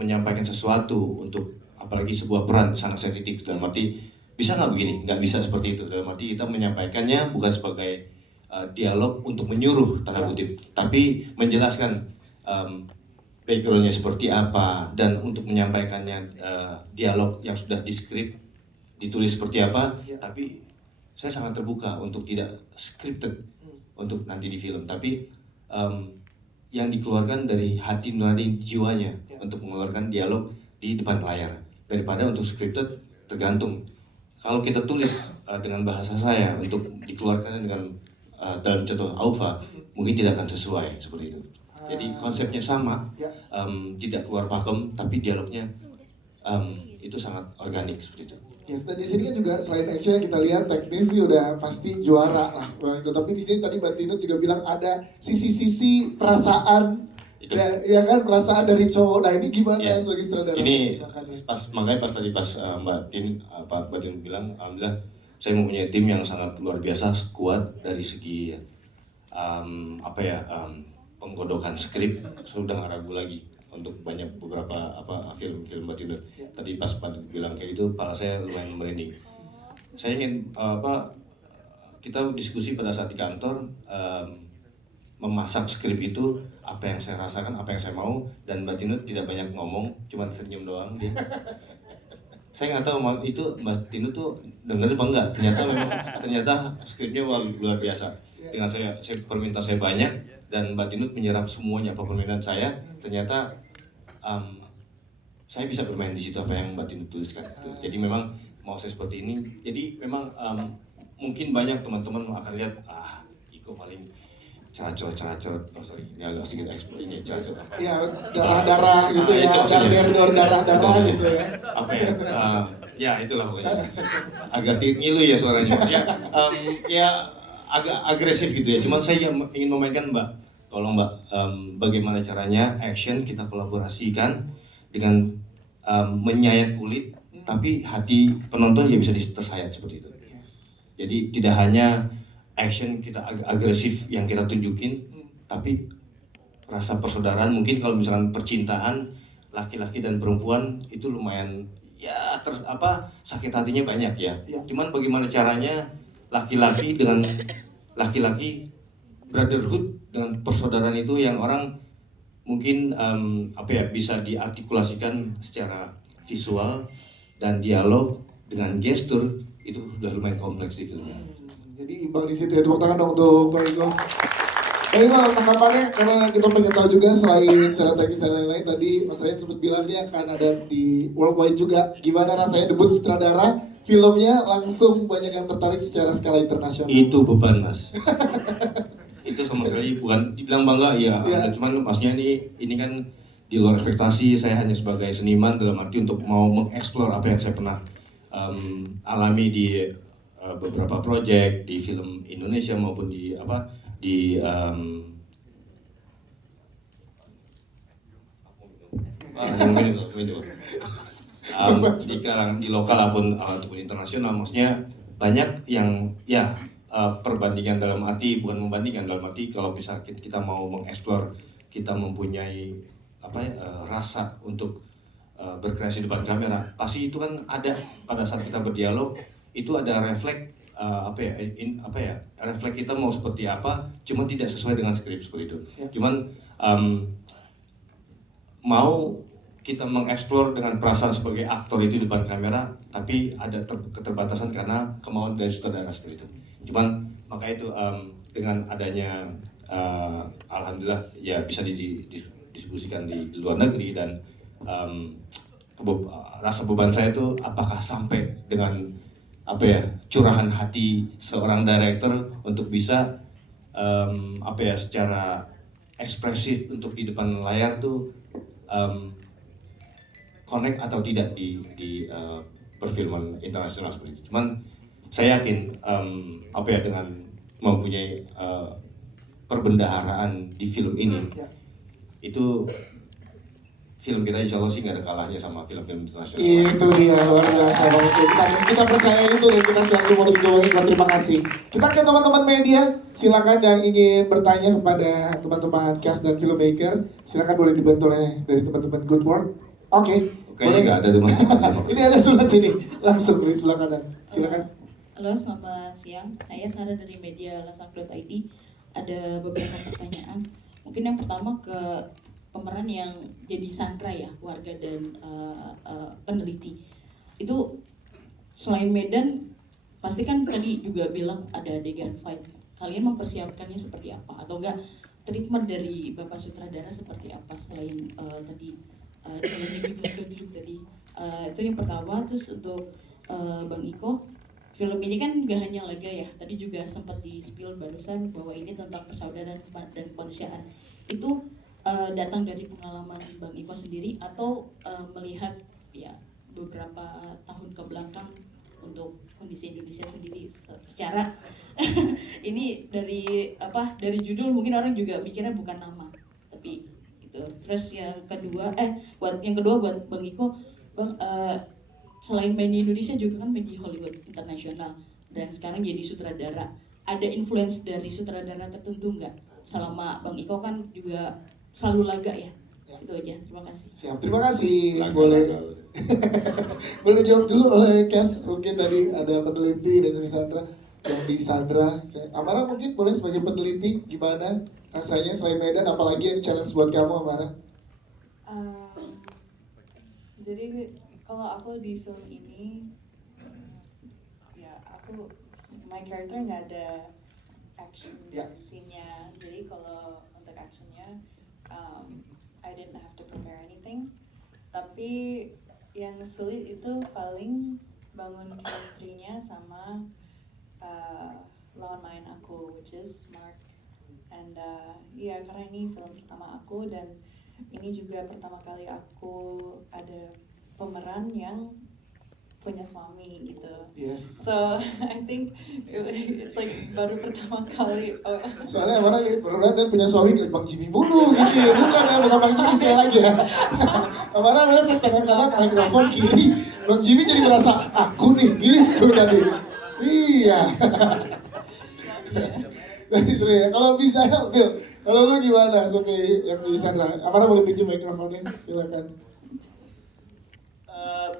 menyampaikan sesuatu, untuk apalagi sebuah peran sangat sensitif, dalam arti bisa nggak begini, nggak bisa seperti itu, dalam arti kita menyampaikannya bukan sebagai dialog untuk menyuruh tanda kutip, tapi menjelaskan backgroundnya seperti apa, dan untuk menyampaikannya dialog yang sudah di-script, ditulis seperti apa, tapi saya sangat terbuka untuk tidak scripted untuk nanti di film, tapi yang dikeluarkan dari hati nurani jiwanya untuk mengeluarkan dialog di depan layar, daripada untuk scripted. Tergantung, kalau kita tulis dengan bahasa saya untuk dikeluarkan dengan dalam contoh Aufa, mungkin tidak akan sesuai seperti itu. Jadi konsepnya sama, tidak keluar pakem, tapi dialognya itu sangat organik seperti itu. Ya, dan di sini kan juga selain action kita lihat teknis sih udah pasti juara lah, Bang Iko. Tapi di sini tadi Mbak Tinut juga bilang ada sisi-sisi perasaan, ya kan, perasaan dari cowok. Nah ini gimana sebagai sutradara? Ini makanya pas tadi Mbak Tinut bilang, alhamdulillah saya mempunyai tim yang sangat luar biasa, kuat dari segi penggodokan skrip. Sudah nggak ragu lagi untuk beberapa film-film Mbak Tinut. Tadi pas bilang kayak gitu, kepala saya lumayan merinding. Saya ingin kita diskusi pada saat di kantor, memasak skrip itu, apa yang saya rasakan, apa yang saya mau, dan Mbak Tinut tidak banyak ngomong, cuma senyum doang dia. Saya nggak tahu itu Mbak Tinut tuh denger apa enggak. Ternyata skripnya luar biasa. Dengan saya permintaan saya banyak, dan Mbak Tinut menyerap semuanya apa permintaan saya. Ternyata saya bisa bermain di situ apa yang Mbak Tinut tuliskan. Jadi memang mau saya seperti ini. Jadi memang mungkin banyak teman-teman akan lihat, Iko paling ceracot, ini agak sedikit eksplor ini ceracot. Ya, darah-darah gitu ya, darah-darah gitu ya. Apa ya? Ya itulah pokoknya. Agak sedikit ngilu ya suaranya. Ya agak agresif gitu ya. Cuman saya ingin memainkan Mbak. Tolong Mbak, bagaimana caranya action kita kolaborasikan dengan menyayat kulit, tapi hati penonton juga bisa tersayat seperti itu. Jadi tidak hanya action kita agresif yang kita tunjukin, tapi rasa persaudaraan. Mungkin kalau misalkan percintaan laki-laki dan perempuan itu lumayan ya sakit hatinya banyak ya. Cuman bagaimana caranya laki-laki dengan laki-laki brotherhood dengan persaudaraan itu yang orang mungkin bisa diartikulasikan secara visual dan dialog dengan gestur, itu sudah lumayan kompleks di filmnya. Jadi imbang di situ ya, tepuk tangan dong untuk Bang Iko. Bang Iko, tanggapannya, karena kita pengen tahu juga selain secara teknis dan lain-lain, tadi Mas Ryan sempat bilang dia akan ada di worldwide juga. Gimana rasanya debut sutradara, filmnya langsung banyak yang tertarik secara skala internasional? Itu beban Mas. Itu sama sekali bukan dibilang bangga ya, cuman maksudnya ini kan di luar ekspektasi. Saya hanya sebagai seniman dalam arti untuk mau mengeksplor apa yang saya pernah alami di beberapa proyek di film Indonesia maupun di di lokal ataupun internasional. Maksudnya banyak yang perbandingan dalam arti, bukan membandingkan dalam arti kalau misalnya kita mau mengeksplor, kita mempunyai rasa untuk berkreasi di depan kamera, pasti itu kan ada pada saat kita berdialog, itu ada refleks refleks kita mau seperti apa, cuman tidak sesuai dengan skrip seperti itu. Cuman mau kita mengeksplor dengan perasaan sebagai aktor itu di depan kamera, tapi ada keterbatasan karena kemauan dari sutradara seperti itu. Cuman maka itu dengan adanya alhamdulillah ya bisa didiskusikan di luar negeri, dan rasa beban saya itu apakah sampai dengan apa ya, curahan hati seorang director untuk bisa secara ekspresif untuk di depan layar tuh connect atau tidak di perfilman internasional seperti itu. Cuman saya yakin dengan mempunyai perbendaharaan di film ini, itu film kita insya Allah sih nggak ada kalahnya sama film-film internasional. Itu dia, luar biasa banget. Kita percaya itu dan kita siap semua terima kasih. Kita ke teman-teman media, silakan yang ingin bertanya kepada teman-teman cast dan filmmaker, silakan boleh dibantu oleh dari teman-teman Good Work. Oke. Kayaknya nggak ada teman-teman. Ini ada sebelah sini, langsung di sebelah kanan. Silakan. Halo, selamat siang. Saya Sarah dari media lasang.id. Ada beberapa pertanyaan. Mungkin yang pertama ke pemeran yang jadi Sandra ya, warga dan peneliti. Itu selain Medan, pasti kan tadi juga bilang ada adegan fight. Kalian mempersiapkannya seperti apa? Atau enggak, treatment dari Bapak Sutradara seperti apa selain tadi tadi? Itu yang pertama. Terus untuk Bang Iko, film ini kan gak hanya laga ya, tadi juga sempat di-spill barusan bahwa ini tentang persaudaraan dan kemanusiaan. Itu datang dari pengalaman Bang Iko sendiri atau melihat ya beberapa tahun ke belakang untuk kondisi Indonesia sendiri secara ini dari judul mungkin orang juga mikirnya bukan nama, tapi itu. Terus yang kedua buat Bang Iko, Bang, selain main di Indonesia juga kan main di Hollywood internasional dan sekarang jadi sutradara. Ada influence dari sutradara tertentu nggak? Selama Bang Iko kan juga selalu laga ya. Itu aja, terima kasih. Siap, terima kasih. Boleh dijawab dulu oleh Kes. Mungkin tadi ada peneliti dan Sandra yang di Sandra. Amara mungkin boleh sebagai peneliti, gimana rasanya selain Medan, apalagi yang challenge buat kamu Amara? Jadi kalau aku di film ini, ya my character nggak ada action scene-nya. Jadi kalau untuk actionnya, I didn't have to prepare anything. Tapi yang sulit itu paling bangun chemistry-nya sama lawan main aku, which is Mark. And karena ini film pertama aku dan ini juga pertama kali aku ada pemeran yang punya suami gitu. Yes. So I think it's like baru pertama kali. Soalnya orang pemeran dan punya suami kayak Bang Jimmy Bulu gitu ya, bukan Bang Jimmy sekali lagi ya. Kemarin ada tangan kanan mikrofon kiri, Bang Jimmy jadi merasa aku nih gitu tadi. Iya. Jadi seru ya. Kalau bisa Bill, kalau lu gimana? Oke, yang di Sandra. Amara boleh pinjam mikrofonnya, silakan.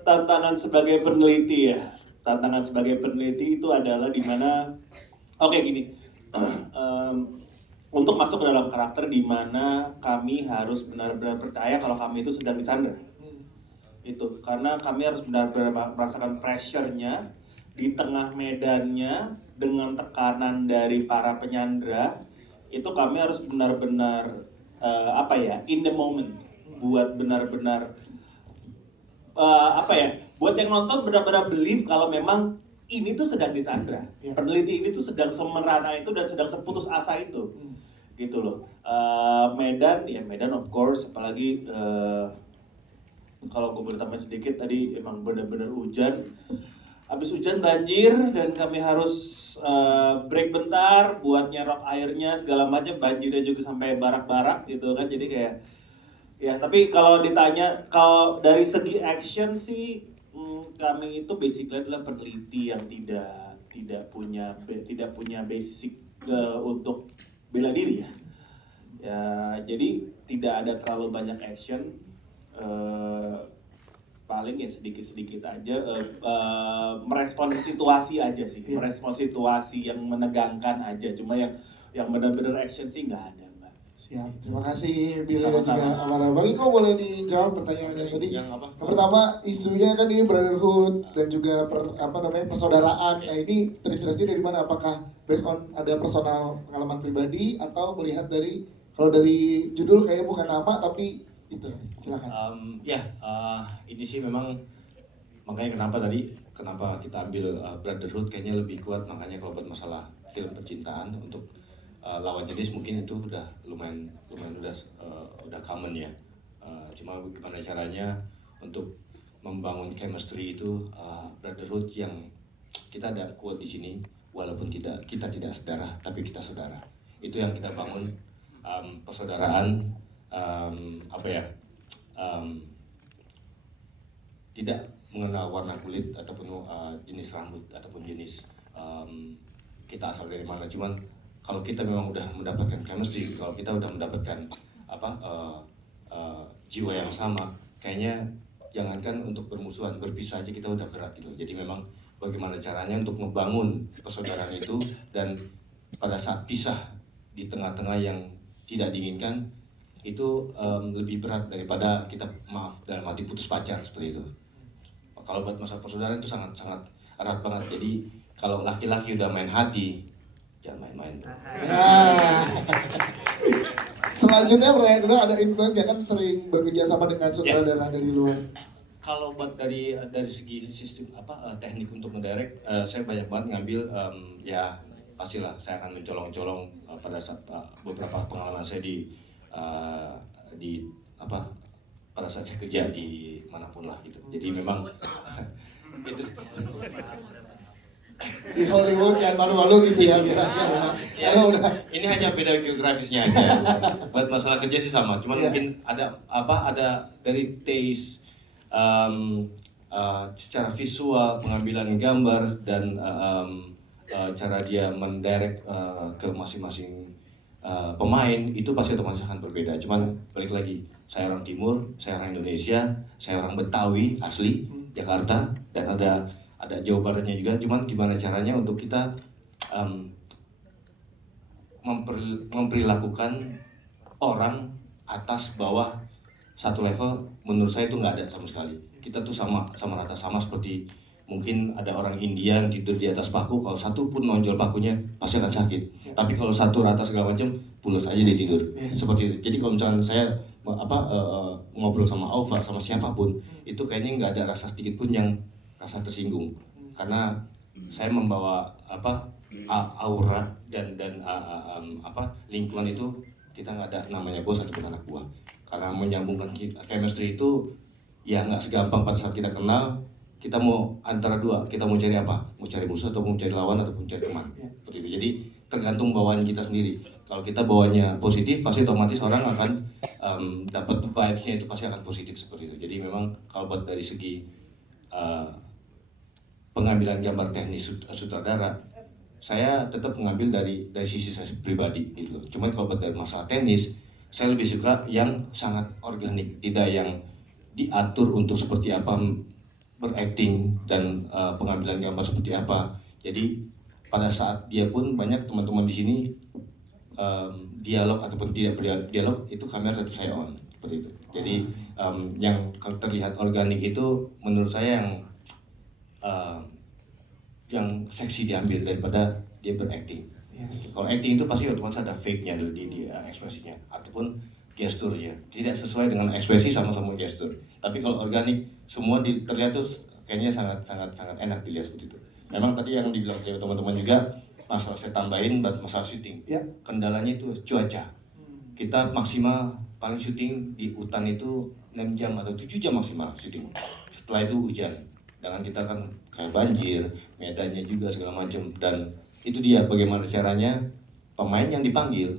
Tantangan sebagai peneliti ya. Tantangan sebagai peneliti itu adalah dimana, untuk masuk ke dalam karakter dimana kami harus benar-benar percaya kalau kami itu sedang disandra. Itu, karena kami harus benar-benar merasakan pressure-nya di tengah medannya dengan tekanan dari para penyandra. Itu kami harus benar-benar in the moment, buat benar-benar buat yang nonton benar-benar believe kalau memang ini tuh sedang disandra. Peneliti ini tuh sedang semerana itu dan sedang seputus asa itu. Gitu loh. Medan of course, apalagi kalau gue boleh tambah sedikit, tadi emang benar-benar hujan. Habis hujan banjir dan kami harus break bentar buat nyerok airnya segala macam, banjirnya juga sampai barak-barak gitu kan. Jadi kayak ya, tapi kalau ditanya kalau dari segi action sih kami itu basically adalah peneliti yang tidak punya basic untuk bela diri ya. Ya, jadi tidak ada terlalu banyak action. Paling ya sedikit-sedikit aja merespon situasi aja sih, merespon situasi yang menegangkan aja. Cuma yang benar-benar action sih nggak ada, Mbak. Siap, terima kasih Billy dan juga Amara. Bang Iko boleh dijawab pertanyaannya tadi? Yang pertama, isunya kan ini brotherhood dan juga persaudaraan. Nah ini terinspirasi dari mana? Apakah based on ada personal pengalaman pribadi atau melihat dari, kalau dari judul kayaknya bukan nama tapi itu, silakan. Ini sih memang makanya kenapa kita ambil brotherhood kayaknya lebih kuat, makanya kalau buat masalah film percintaan untuk lawan jenis mungkin itu udah lumayan udah common ya. Cuma gimana caranya untuk membangun chemistry itu brotherhood yang kita ada kuat di sini, walaupun kita tidak sedarah tapi kita saudara. Itu yang kita bangun, persaudaraan, tidak mengenal warna kulit ataupun jenis rambut ataupun jenis kita asal dari mana. Cuman kalau kita memang udah mendapatkan chemistry, kalau kita udah mendapatkan jiwa yang sama, kayaknya jangankan untuk bermusuhan, berpisah aja kita udah berat gitu. Jadi memang bagaimana caranya untuk membangun persaudaraan itu, dan pada saat pisah di tengah-tengah yang tidak diinginkan itu lebih berat daripada kita dalam arti putus pacar seperti itu. Kalau buat masalah persaudaraan itu sangat erat banget. Jadi kalau laki-laki udah main hati, jangan main-main. Selanjutnya pertanyaan kedua, ada influence gak kan sering bekerja sama dengan sutradara dari luar? Kalau buat dari segi sistem teknik untuk mendirect, saya banyak banget ngambil pastilah saya akan mencolong-colong pada saat beberapa pengalaman saya pada saat saya kerja di manapun lah gitu. Jadi memang itu di Hollywood kan malu-malu gitu ya bilangnya ya. Karena udah ini hanya beda geografisnya aja. Buat masalah kerja sih sama, cuman mungkin ada dari taste secara visual, pengambilan gambar dan cara dia mendirect ke masing-masing pemain itu pasti otomatis akan berbeda. Cuman balik lagi, saya orang Timur, saya orang Indonesia, saya orang Betawi asli Jakarta, dan ada Jawa Baratnya juga. Cuman gimana caranya untuk kita memperlakukan orang atas bawah satu level, menurut saya itu nggak ada sama sekali. Kita tuh sama rata, sama seperti mungkin ada orang India yang tidur di atas paku, kalau satu pun nonjol pakunya pasti akan sakit. Tapi kalau satu rata segala macam, pulas aja dia tidur. Seperti itu. Jadi kalau misalnya saya ngobrol sama Aufa, sama siapapun, itu kayaknya nggak ada rasa sedikit pun yang rasa tersinggung, karena saya membawa aura dan lingkungan itu, kita nggak ada namanya bos ataupun anak buah, karena menyambungkan chemistry itu ya nggak segampang pada saat kita kenal. Kita mau antara dua, kita mau cari apa? Mau cari musuh atau mau cari lawan ataupun cari teman, seperti itu. Jadi tergantung bawaan kita sendiri. Kalau kita bawanya positif, pasti otomatis orang akan dapat vibes-nya itu pasti akan positif seperti itu. Jadi memang kalau buat dari segi pengambilan gambar teknis sutradara, saya tetap mengambil dari sisi saya pribadi gitu loh. Cuman kalau buat dari masalah teknis, saya lebih suka yang sangat organik, tidak yang diatur untuk seperti apa berakting dan pengambilan gambar seperti apa. Jadi pada saat dia pun banyak teman-teman di sini dialog ataupun tidak berdialog itu kamera tetap saya on seperti itu. Jadi yang kalau terlihat organik itu menurut saya yang seksi diambil daripada dia berakting. Kalau acting itu pasti otomatis ada fake-nya di ekspresinya ataupun gesturnya, tidak sesuai dengan ekspresi sama-sama gestur. Tapi kalau organik semua terlihat tuh kayaknya sangat enak dilihat seperti itu. Memang tadi yang dibilang oleh teman-teman juga, masalah saya tambahin masalah syuting. Kendalanya itu cuaca. Kita maksimal paling syuting di hutan itu 6 jam atau 7 jam maksimal syuting. Setelah itu hujan. Dengan kita kan kayak banjir, medannya juga segala macam, dan itu dia bagaimana caranya pemain yang dipanggil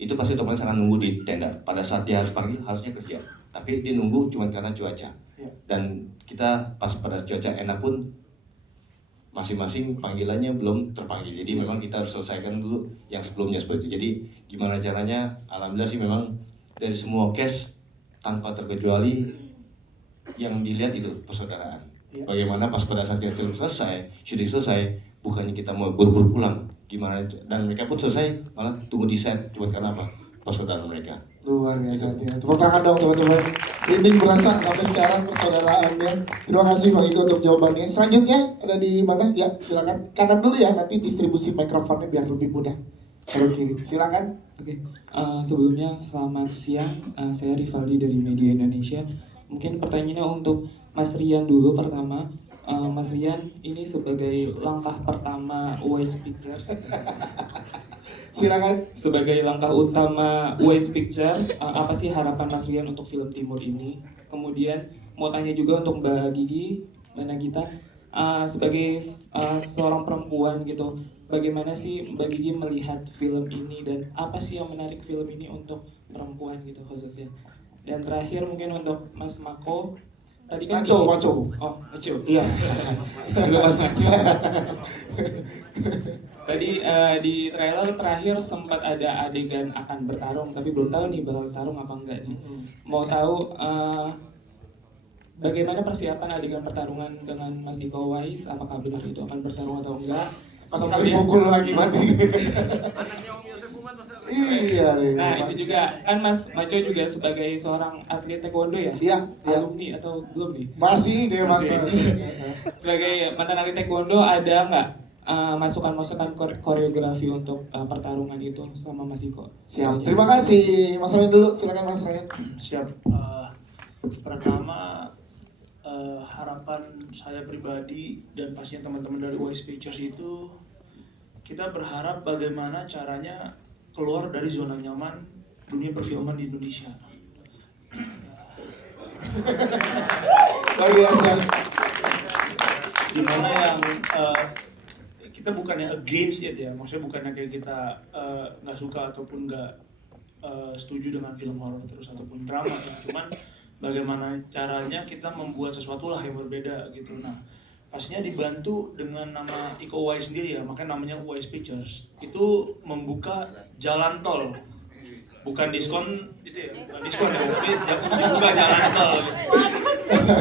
itu pasti otomatis akan nunggu di tenda. Pada saat dia harus panggil harusnya kerja, tapi dia nunggu cuma karena cuaca. Dan kita pas pada cuaca enak pun masing-masing panggilannya belum terpanggil. Jadi memang kita harus selesaikan dulu yang sebelumnya seperti itu. Jadi gimana caranya? Alhamdulillah sih memang dari semua case tanpa terkecuali yang dilihat itu persaudaraan. Bagaimana pas pada saat film selesai, syuting selesai, bukannya kita mau buru-buru pulang, gimana, dan mereka pun selesai malah tunggu di set. Cuma karena apa? persaudaraan mereka. Luar biasa ya. Tepuk tangan dong teman-teman. Rinding berasa sampai sekarang persaudaraannya. Terima kasih Bang Iko untuk jawabannya. Selanjutnya ada di mana? Ya silakan. Kanan dulu ya, nanti distribusi mikrofonnya biar lebih mudah. Kalau kiri, silakan. Oke, sebelumnya selamat siang. Saya Rivaldi dari Media Indonesia. Mungkin pertanyaannya untuk Mas Rian dulu pertama. Mas Rian, ini sebagai langkah pertama Wise Pictures. Silakan. Sebagai langkah utama Wise Pictures, apa sih harapan Mas Rian untuk film Timur ini? Kemudian mau tanya juga untuk Mbak Gigi, Mbak Nagita, sebagai seorang perempuan gitu, bagaimana sih Mbak Gigi melihat film ini dan apa sih yang menarik film ini untuk perempuan gitu khususnya? Dan terakhir mungkin untuk Mas Mako, tadi kan Maco. Oh, Maco. Iya. Juga Mas Maco. Tadi di trailer terakhir sempat ada adegan akan bertarung, tapi belum tahu nih bakal bertarung apa enggak nih. Mau tahu bagaimana persiapan adegan pertarungan dengan Mas Iko Uwais? Apakah benar itu akan bertarung atau enggak? Pas kali pukul lagi mati. Iya nih. Nah itu juga kan Mas Maco juga sebagai seorang atlet taekwondo ya? Iya. Alumni atau belum nih? Masih dia Mas. Sebagai mantan atlet taekwondo ada nggak masukan-masukan koreografi untuk pertarungan itu sama Mas Iko? Siap. Terima kasih Mas Ryan dulu. Silakan Mas Ryan. Siap. Pertama harapan saya pribadi dan pastinya teman-teman dari Wise Pictures itu kita berharap bagaimana caranya keluar dari zona nyaman dunia perfilman di Indonesia. Luar biasa. Dimana yang kita bukannya against it ya, maksudnya bukannya kayak kita nggak suka ataupun nggak setuju dengan film horor terus ataupun drama ya, cuman bagaimana caranya kita membuat sesuatu lah yang berbeda gitu. Nah, pastinya dibantu dengan nama Iko Uwais sendiri ya, makanya namanya Wise Pictures. Itu membuka jalan tol, bukan diskon itu ya, bukan diskon ya, tapi dibuka jalan tol. Gitu.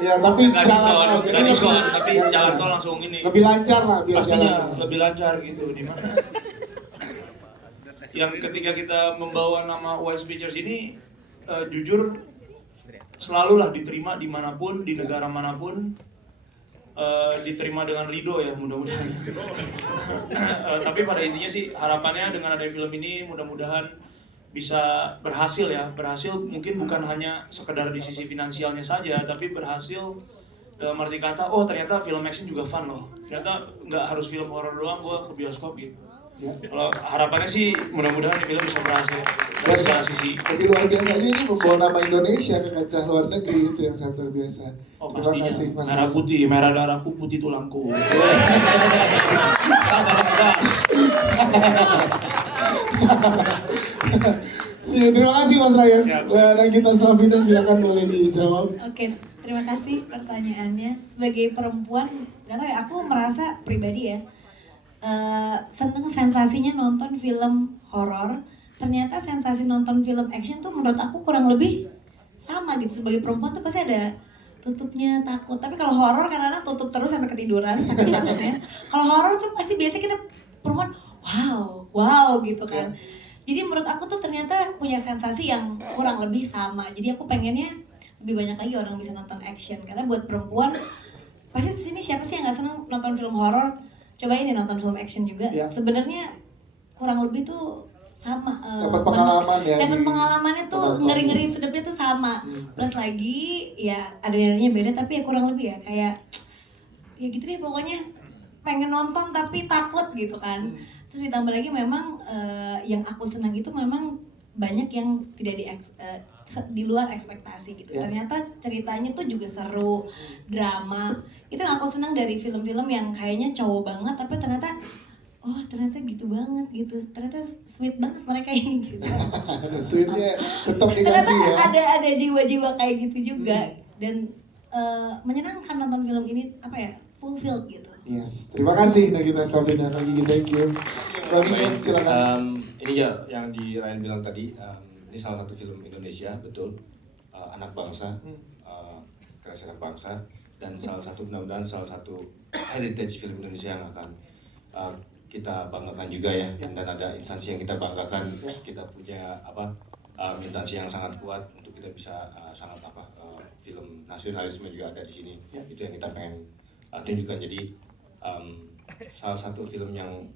Ya, tapi jalan nggak diskon, tapi jalan tol langsung ini. Lebih lancar lah biar pastinya jalan. lebih lancar gitu, dimana yang ketika kita membawa nama Wise Pictures ini jujur selalulah diterima dimanapun, di negara manapun, diterima dengan ridho ya mudah-mudahan. Tapi pada intinya sih harapannya dengan adanya film ini mudah-mudahan bisa berhasil ya. Berhasil mungkin bukan hanya sekedar di sisi finansialnya saja, tapi berhasil dalam arti kata, oh ternyata film action juga fun loh. Ternyata nggak harus film horor doang gua ke bioskop gitu. Ya. Kalau harapannya sih mudah-mudahan ini film bisa berhasil dari segala sisi. Lebih luar biasa aja ini membawa nama Indonesia ke kancah luar negeri, itu yang sangat luar biasa. Oh, Terima pastinya. kasih Mas. Merah putih, merah darahku putih tulangku. Terima kasih Mas Ryan. Dan kita Slavina silakan boleh dijawab. Oke, terima kasih pertanyaannya. Sebagai perempuan, nggak tahu ya, aku merasa pribadi ya, seneng sensasinya nonton film horor. Ternyata sensasi nonton film action tuh menurut aku kurang lebih sama gitu. Sebagai perempuan tuh pasti ada tutupnya, takut. Tapi kalau horor karena tutup terus sampai ketiduran, sampai takutnya. Kalau horor tuh pasti biasa kita perempuan wow gitu kan. Jadi menurut aku tuh ternyata punya sensasi yang kurang lebih sama. Jadi aku pengennya lebih banyak lagi orang bisa nonton action. Karena buat perempuan pasti sini siapa sih yang nggak seneng nonton film horor? Cobain deh nonton film action juga. Sebenarnya kurang lebih tuh sama. Dapat pengalaman ya. Dapat pengalamannya tuh ngeri-ngeri sedapnya tuh sama. Plus lagi ya adrenalinnya beda tapi ya kurang lebih ya kayak ya gitu deh pokoknya pengen nonton tapi takut gitu kan. Terus ditambah lagi memang yang aku senang itu memang banyak yang tidak di luar ekspektasi gitu. Ternyata ceritanya tuh juga seru, drama. Itu yang aku senang dari film-film yang kayaknya cowok banget tapi ternyata ternyata gitu banget gitu. Ternyata sweet banget mereka ini gitu. Ada sweetnya tetap dikasih ya. Ternyata ada jiwa-jiwa kayak gitu juga dan menyenangkan nonton film ini apa ya? Fulfilled gitu. Yes, terima kasih Nagita Slavina, Gigi, thank you. Bang, silakan. Ini ya yang di Ryan bilang tadi, ini salah satu film Indonesia, betul, anak bangsa, kreasi anak bangsa, dan salah satu mudah-mudahan salah satu heritage film Indonesia yang akan kita banggakan juga ya, dan ada instansi yang kita banggakan. Kita punya instansi yang sangat kuat untuk kita bisa sangat film nasionalisme juga ada di sini. Itu yang kita pengen tunjukkan. Jadi salah satu film yang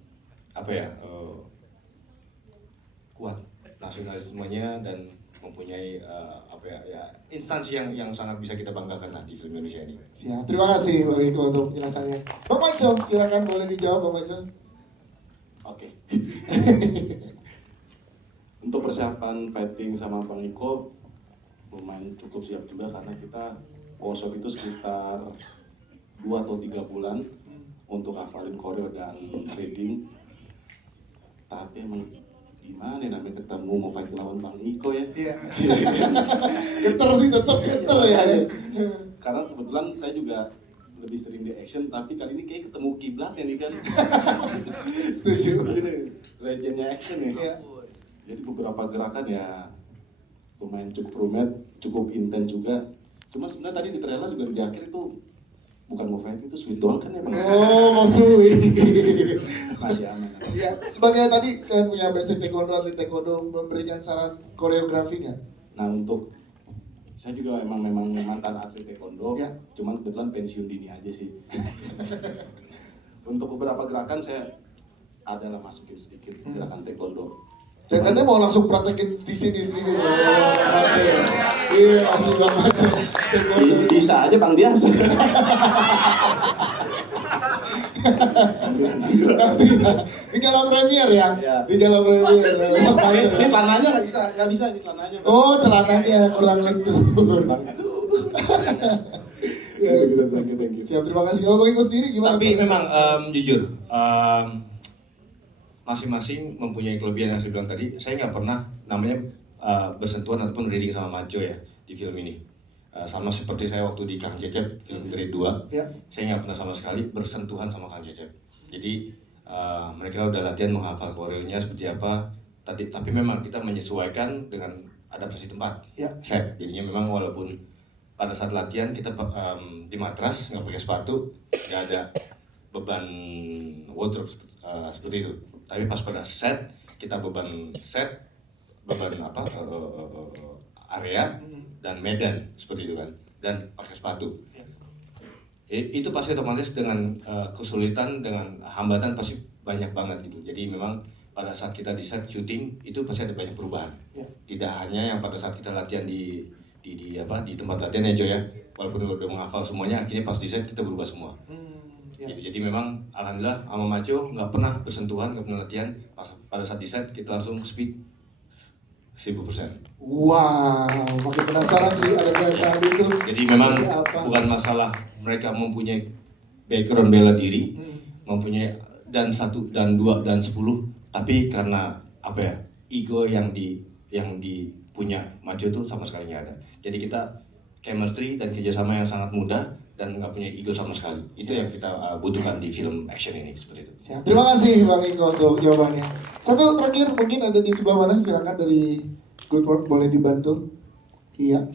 kuat nasionalismenya dan mempunyai instansi yang sangat bisa kita banggakan di film Indonesia ini. Siap. Terima kasih Bang Iko untuk penjelasannya. Bang Maco, silakan boleh dijawab Bang Maco. Oke. Untuk persiapan fighting sama Bang Iko lumayan cukup siap juga karena kita workshop itu sekitar 2 atau 3 bulan untuk hafalin koreo dan reading. Tapi emang gimana namanya ketemu mau fight lawan Bang Iko ya? Iya. Geter sih, tetap geter ya. Karena kebetulan saya juga lebih sering di action, tapi kali ini kayak ketemu kiblatnya nih kan. Setuju. Legendnya action ya. Iya. Jadi beberapa gerakan ya lumayan cukup rumit, cukup intens juga. Cuma sebenarnya tadi di trailer juga di akhir itu bukan mau fight, itu sweet doang kan ya Bang? Oh, mau sweet. Masih aman. Ya, sebagai tadi kan punya basic taekwondo, atlet taekwondo, memberikan saran koreografi nggak? Nah untuk saya juga memang mantan atlet taekwondo, cuman kebetulan pensiun dini aja sih. Untuk beberapa gerakan saya adalah masukin sedikit gerakan taekwondo. Dan katanya mau langsung praktekin di sini gitu. Maco ya. Iya, asli Bang Maco. Bisa aja Bang Dias. Nanti di dalam premier ya. Di dalam premier. Ini celananya nggak bisa ini celananya. Oh, celananya kurang lentur. Yes. Siap, terima kasih. Kalau Bang Iko sendiri gimana? Tapi memang jujur, masing-masing mempunyai kelebihan yang saya bilang tadi. Saya nggak pernah namanya bersentuhan ataupun reading sama Maco ya di film ini. Sama seperti saya waktu di Kang Cecep film Grade 2, saya nggak pernah sama sekali bersentuhan sama Kang Cecep. Jadi mereka udah latihan menghafal koreonya seperti apa. Tapi memang kita menyesuaikan dengan adaptasi tempat, set. Jadinya memang walaupun pada saat latihan kita di matras nggak pakai sepatu, nggak ada beban wardrobe seperti itu. Tapi pas pada set kita beban area dan medan seperti itu kan, dan pakai sepatu. Itu pasti otomatis dengan kesulitan, dengan hambatan pasti banyak banget gitu. Jadi memang pada saat kita di set syuting itu pasti ada banyak perubahan. Tidak hanya yang pada saat kita latihan di tempat latihan ya Jo ya. Walaupun udah menghafal semuanya, akhirnya pas di set kita berubah semua. Gitu. Jadi memang alhamdulillah sama Maco nggak pernah bersentuhan, nggak pernah latihan. Pada saat di set kita langsung speed 1000%. Wow, makin penasaran sih ada kayak itu. Jadi memang bukan masalah mereka mempunyai background bela diri, mempunyai dan 1 dan 2 dan 10, tapi karena ego yang punya Maco itu sama sekali nggak ada. Jadi kita chemistry dan kerjasama yang sangat mudah dan nggak punya ego sama sekali. Itu yang kita butuhkan di film action ini, seperti itu. Siap. Terima kasih Bang Iko untuk jawabannya. Satu terakhir mungkin ada di sebelah mana, silakan dari Good, boleh dibantu. Iya.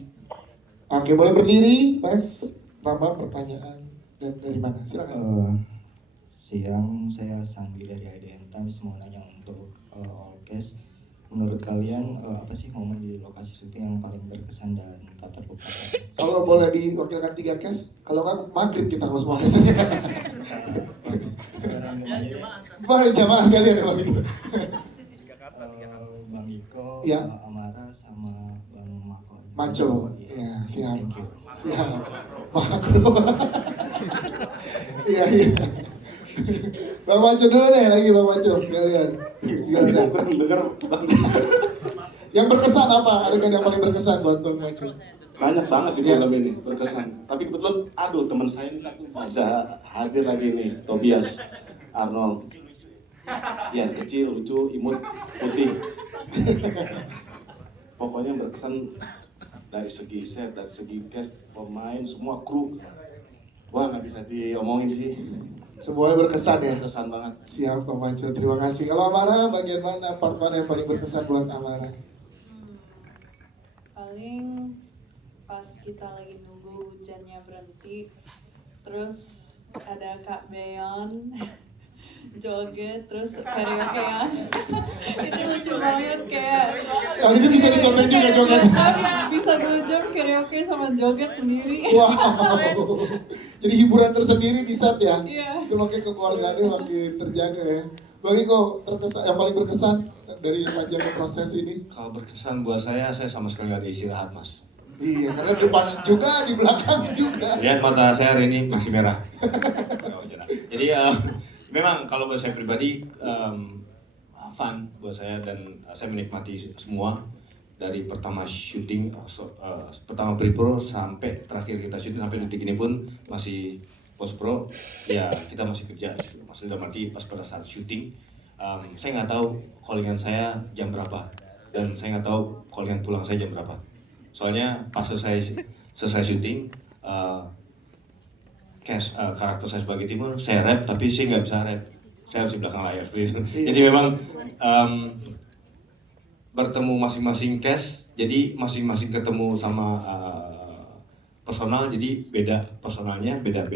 Oke, boleh berdiri, Mas. Nama, pertanyaan, dan dari mana? Silakan. Siang, saya Sandi dari IDN Times, mau nanya untuk Allcast. Menurut kalian apa sih momen di lokasi syuting yang paling berkesan dan tak terlupakan? Kalau boleh diwakilkan 3 case, kalau nggak maghrib kita kalau semua. Boleh jamaah sekalian ya Bang Iko. Bang Iko, ya. Amara sama Bang Maco. Ya, siap. Siap. Makro. Iya. Bang Maco dulu deh lagi Bang Maco sekalian. Saya kurang dengar. Yang berkesan apa? Adegan yang paling berkesan buat Bang Maco? Banyak banget di film ini berkesan. Tapi kebetulan, teman saya ini satu bisa hadir lagi nih, Tobias Arnold. Dia kecil, lucu, imut, putih. Pokoknya berkesan dari segi set, dari segi cast, pemain, semua kru. Wah, nggak bisa diomongin sih. Semuanya berkesan ya? Berkesan banget. Siap Bang Maco, terima kasih. Kalau Amara, bagian mana, part mana yang paling berkesan buat Amara? Paling pas kita lagi nunggu hujannya berhenti, terus ada Kak Beyon joget terus karaokean. Itu lucu banget kayak. Kalau itu bisa dicontohin juga joget. Bisa 2 jam karaoke sama joget sendiri. Wow. Jadi hiburan tersendiri di set ya. Iya. Itu makanya kekeluargaannya makin terjaga ya. Bang Iko, yang paling berkesan dari panjangnya proses ini? Kalau berkesan buat saya sama sekali nggak ada istirahat, Mas. Iya, karena depan juga, di belakang juga. Lihat mata saya hari ini masih merah. Jadi memang kalau buat saya pribadi fun buat saya dan saya menikmati semua dari pertama syuting, pertama pre-pro sampai terakhir kita syuting sampai detik ini pun masih post-pro, ya kita masih kerja. Maksudnya mati pas pada saat syuting, saya nggak tahu callingan saya jam berapa dan saya nggak tahu callingan pulang saya jam berapa. Soalnya pas selesai syuting, karakter saya sebagai Timur, saya rap tapi saya nggak bisa rap, saya harus di belakang layar. Jadi memang bertemu masing-masing cast, jadi masing-masing ketemu sama personal, jadi beda personalnya, beda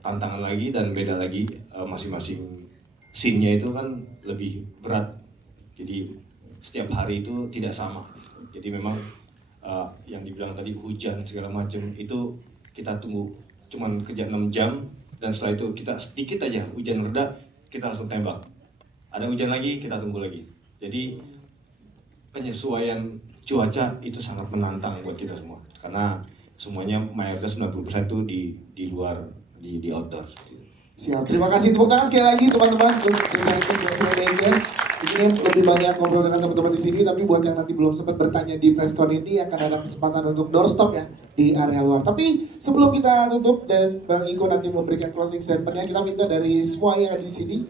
tantangan lagi dan beda lagi masing-masing scene-nya itu kan lebih berat. Jadi setiap hari itu tidak sama. Jadi memang yang dibilang tadi hujan segala macam itu kita tunggu cuman kerja 6 jam dan setelah itu kita sedikit aja hujan reda kita langsung tembak. Ada hujan lagi kita tunggu lagi. Jadi penyesuaian cuaca itu sangat menantang buat kita semua karena semuanya mayoritas 90% itu di luar di outdoor. Siap, terima kasih, tepuk tangan sekali lagi teman-teman untuk Jurnalistis dan Filmmaker. Ini lebih banyak ngobrol dengan teman-teman di sini, tapi buat yang nanti belum sempat bertanya di presscon ini akan ada kesempatan untuk doorstop ya di area luar. Tapi sebelum kita tutup dan Bang Iko nanti memberikan closing statementnya, kita minta dari semua yang ada di sini,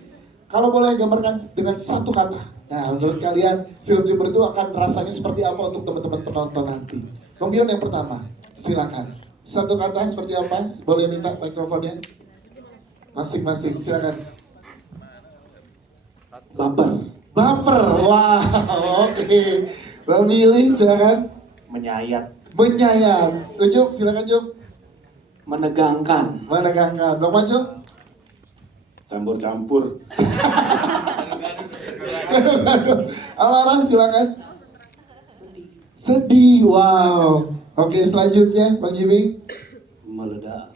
kalau boleh gambarkan dengan satu kata. Nah, menurut kalian film Timur itu akan rasanya seperti apa untuk teman-teman penonton nanti? Bang Bion yang pertama, silakan. Satu kata seperti apa? Boleh minta mikrofonnya? Masing-masing, silakan. Baper, wah, oke. Bang Billy, silakan. Menyayat. Ucup, silakan Cup. Menegangkan. Bang Maco? Campur-campur. Alara, silakan. Sedih, wow. Oke, selanjutnya Bang Jimmy. Meledak.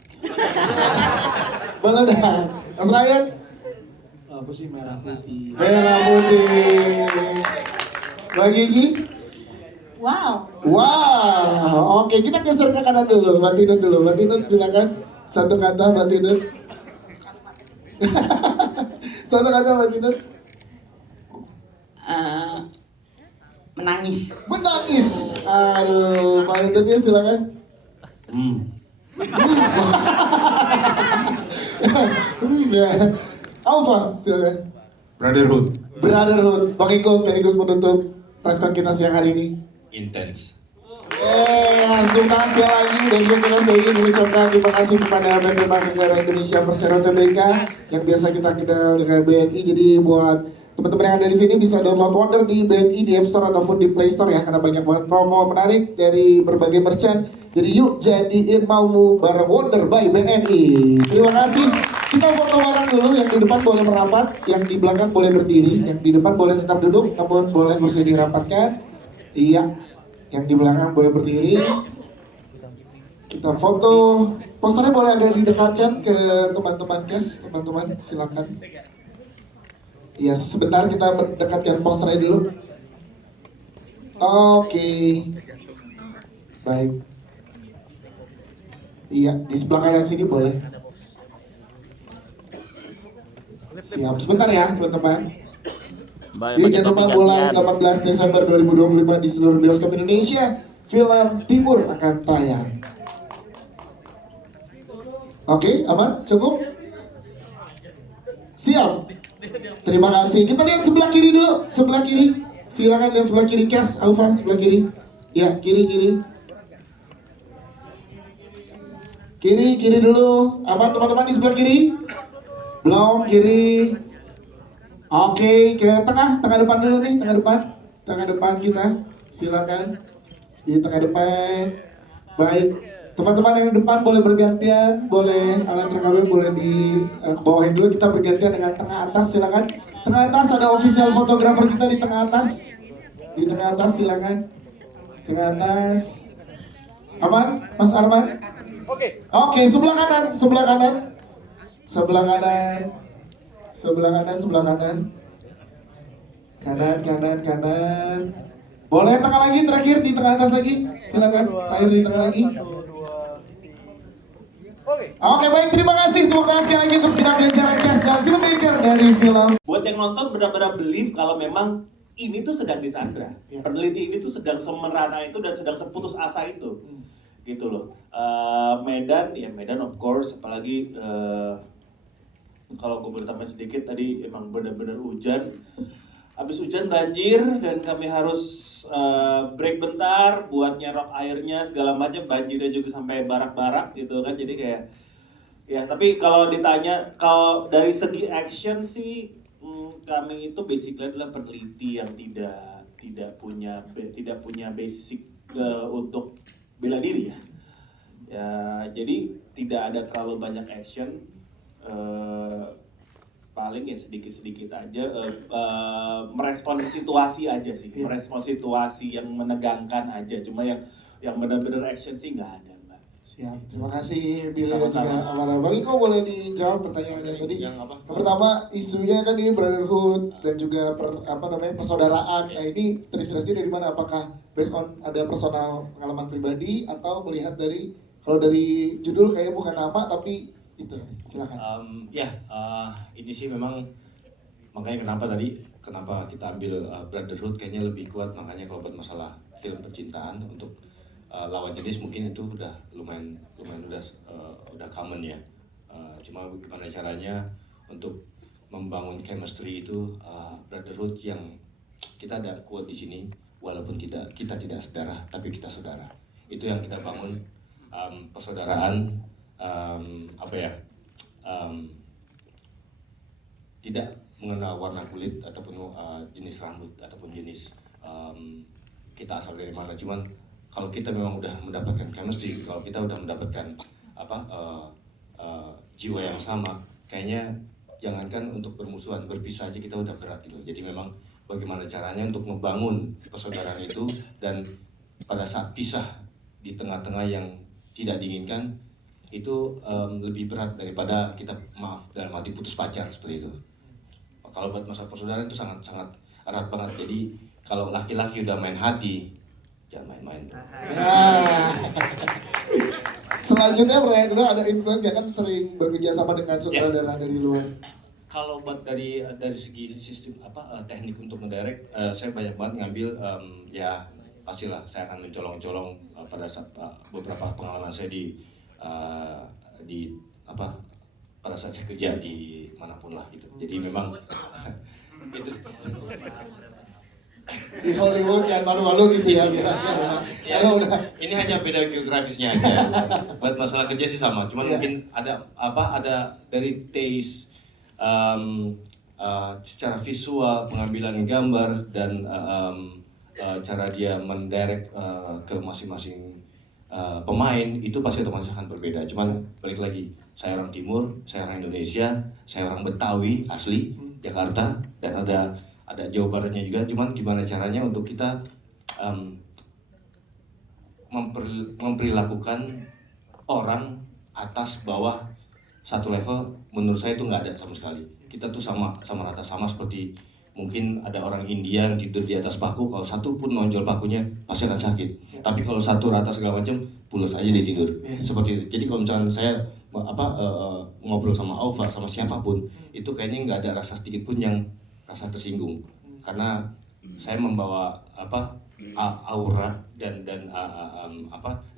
Mas Ryan? Apa sih merah putih? Merah putih. Bang Gigi? Wow. Oke, kita geser ke kanan dulu. Mbak Tinut silakan. Satu kata Mbak Tinut. Satu kata Mbak Tinut. Menangis. Aduh, Pak Tinutnya silakan. Ya. Alfa, silakan. Brotherhood. Bang Iko sekaligus menutup presscon kita siang hari ini. Intense. Tepuk tangan sekali lagi dan juga kita sekali lagi mengucapkan terima kasih kepada PT Bank Negara Indonesia Persero Tbk yang biasa kita kenal dengan BNI. Jadi buat teman-teman yang ada di sini bisa download Wonder di BNI di App Store ataupun di Play Store ya, karena banyak banget promo menarik dari berbagai merchant. Jadi yuk jadiin maumu bareng Wonder by BNI. Terima kasih. Kita foto bareng dulu, yang di depan boleh merapat, yang di belakang boleh berdiri, yang di depan boleh tetap duduk, namun boleh kursi dirapatkan. Iya, yang di belakang boleh berdiri. Kita foto. Posternya boleh agak didekatkan ke teman-teman cast, teman-teman silakan. Iya, sebentar kita dekatkan posternya dulu. Oke. Baik. Iya, di sebelah kanan sini boleh. Siap, sebentar ya teman-teman. Jadi jangan lupa mulai 18 Desember 2025 di seluruh bioskop Indonesia, film Timur akan tayang. Oke, aman? Cukup? Siap. Terima kasih. Kita lihat sebelah kiri dulu, sebelah kiri. Silakan lihat sebelah kiri, Kes, Alfa, sebelah kiri. Ya, kiri. Kiri dulu. Aman teman-teman di sebelah kiri? Belum, kiri. Oke, ke tengah depan dulu nih, tengah depan kita. Silakan di tengah depan. Baik. Teman-teman yang depan boleh bergantian, boleh alat rekamnya boleh di bawahin dulu, kita bergantian dengan tengah atas, silakan. Tengah atas ada official fotografer kita di tengah atas. Di tengah atas silakan. Tengah atas. Aman, Mas Arman? Oke, sebelah kanan, sebelah kanan. Sebelah kanan. Sebelah kanan, sebelah kanan. Kanan, kanan, kanan. Boleh tengah lagi, terakhir di tengah atas lagi. Silakan, terakhir di tengah lagi. Oke, baik, terima kasih. Tepuk tangan sekali lagi terus kita belajar cast dan filmmaker dari film. Buat yang nonton benar-benar believe kalau memang ini tuh sedang disandra. Peneliti ini tuh sedang semerana itu dan sedang seputus asa itu. Gitu loh. Medan, ya Medan of course, apalagi kalau gue boleh tambah sedikit tadi emang benar-benar hujan. Habis hujan banjir dan kami harus break bentar buat nyerok airnya segala macam, banjirnya juga sampai barak-barak gitu kan, jadi kayak ya. Tapi kalau ditanya kalau dari segi action sih kami itu basically adalah peneliti yang tidak punya basic untuk bela diri ya. Ya jadi tidak ada terlalu banyak action. Paling ya sedikit-sedikit aja merespon situasi aja sih, merespon situasi yang menegangkan aja, cuma yang benar-benar action sih nggak ada, Mbak. Siap, terima kasih Billy dan juga Amara. Bang Iko boleh dijawab pertanyaannya tadi. Yang pertama isunya kan ini brotherhood dan juga persaudaraan. Nah ini terinspirasi dari mana? Apakah based on ada personal pengalaman pribadi atau melihat dari kalau dari judul kayaknya bukan nama tapi itu, silakan. Ini sih memang makanya kenapa kita ambil brotherhood kayaknya lebih kuat, makanya kalau buat masalah film percintaan untuk lawan jenis mungkin itu udah lumayan udah common ya. Cuma gimana caranya untuk membangun chemistry itu brotherhood yang kita ada kuat di sini walaupun kita tidak sedarah tapi kita saudara. Itu yang kita bangun, persaudaraan. Tidak mengenal warna kulit ataupun jenis rambut ataupun jenis kita asal dari mana. Cuman kalau kita memang udah mendapatkan chemistry, kalau kita udah mendapatkan jiwa yang sama, kayaknya jangankan untuk bermusuhan, berpisah aja kita udah berat gitu. Jadi memang bagaimana caranya untuk membangun persaudaraan itu, dan pada saat pisah di tengah-tengah yang tidak diinginkan itu lebih berat daripada kita dalam arti putus pacar seperti itu. Kalau buat masalah persaudaraan itu sangat erat banget. Jadi kalau laki-laki udah main hati, jangan main-main. Selanjutnya pertanyaan kedua, ada influence gak kan sering bekerja sama dengan sutradara dari luar? Kalau buat dari segi sistem teknik untuk mendirect, saya banyak banget ngambil ya pastilah saya akan mencolong-colong pada saat beberapa pengalaman saya pada saat saya kerja di manapun lah gitu. Jadi memang itu di Hollywood kan malu-malu gitu ya bilangnya. Ini hanya beda geografisnya aja. Buat masalah kerja sih sama, cuman mungkin ada dari taste secara visual, pengambilan gambar dan cara dia mendirect ke masing-masing pemain itu pasti otomatis akan berbeda. Cuman balik lagi, saya orang Timur, saya orang Indonesia, saya orang Betawi asli Jakarta, dan ada Jawa Baratnya juga. Cuman gimana caranya untuk kita memperlakukan orang atas bawah satu level, menurut saya itu nggak ada sama sekali. Kita tuh sama rata, sama seperti mungkin ada orang India yang tidur di atas paku, kalau satu pun nonjol pakunya pasti akan sakit. Tapi kalau satu rata segala macam, pulas aja dia tidur. Seperti itu. Jadi kalau misalnya saya ngobrol sama Aufa, sama siapapun, itu kayaknya nggak ada rasa sedikit pun yang rasa tersinggung. Karena saya membawa aura dan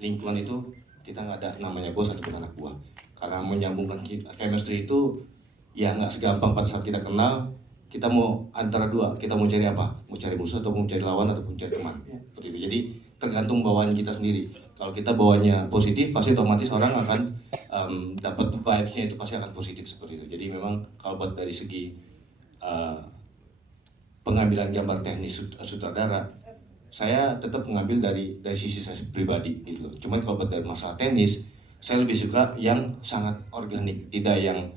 lingkungan itu, kita nggak ada namanya bos ataupun anak buah. Karena menyambungkan chemistry itu ya nggak segampang pada saat kita kenal. Kita mau antara dua, kita mau cari apa? Mau cari musuh atau mau cari lawan ataupun cari teman. Seperti itu. Jadi tergantung bawaan kita sendiri. Kalau kita bawanya positif, pasti otomatis orang akan dapat vibes-nya itu pasti akan positif seperti itu. Jadi memang kalau buat dari segi pengambilan gambar teknis sutradara, saya tetap mengambil dari sisi saya pribadi gitu loh. Cuman kalau dari masalah teknis, saya lebih suka yang sangat organik, tidak yang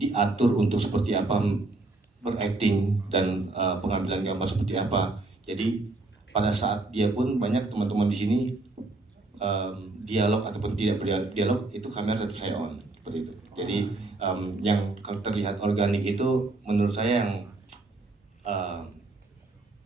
diatur untuk seperti apa berakting dan pengambilan gambar seperti apa. Jadi pada saat dia pun banyak teman-teman di sini dialog ataupun tidak berdialog itu kamera tetap saya on seperti itu. Jadi yang terlihat organik itu menurut saya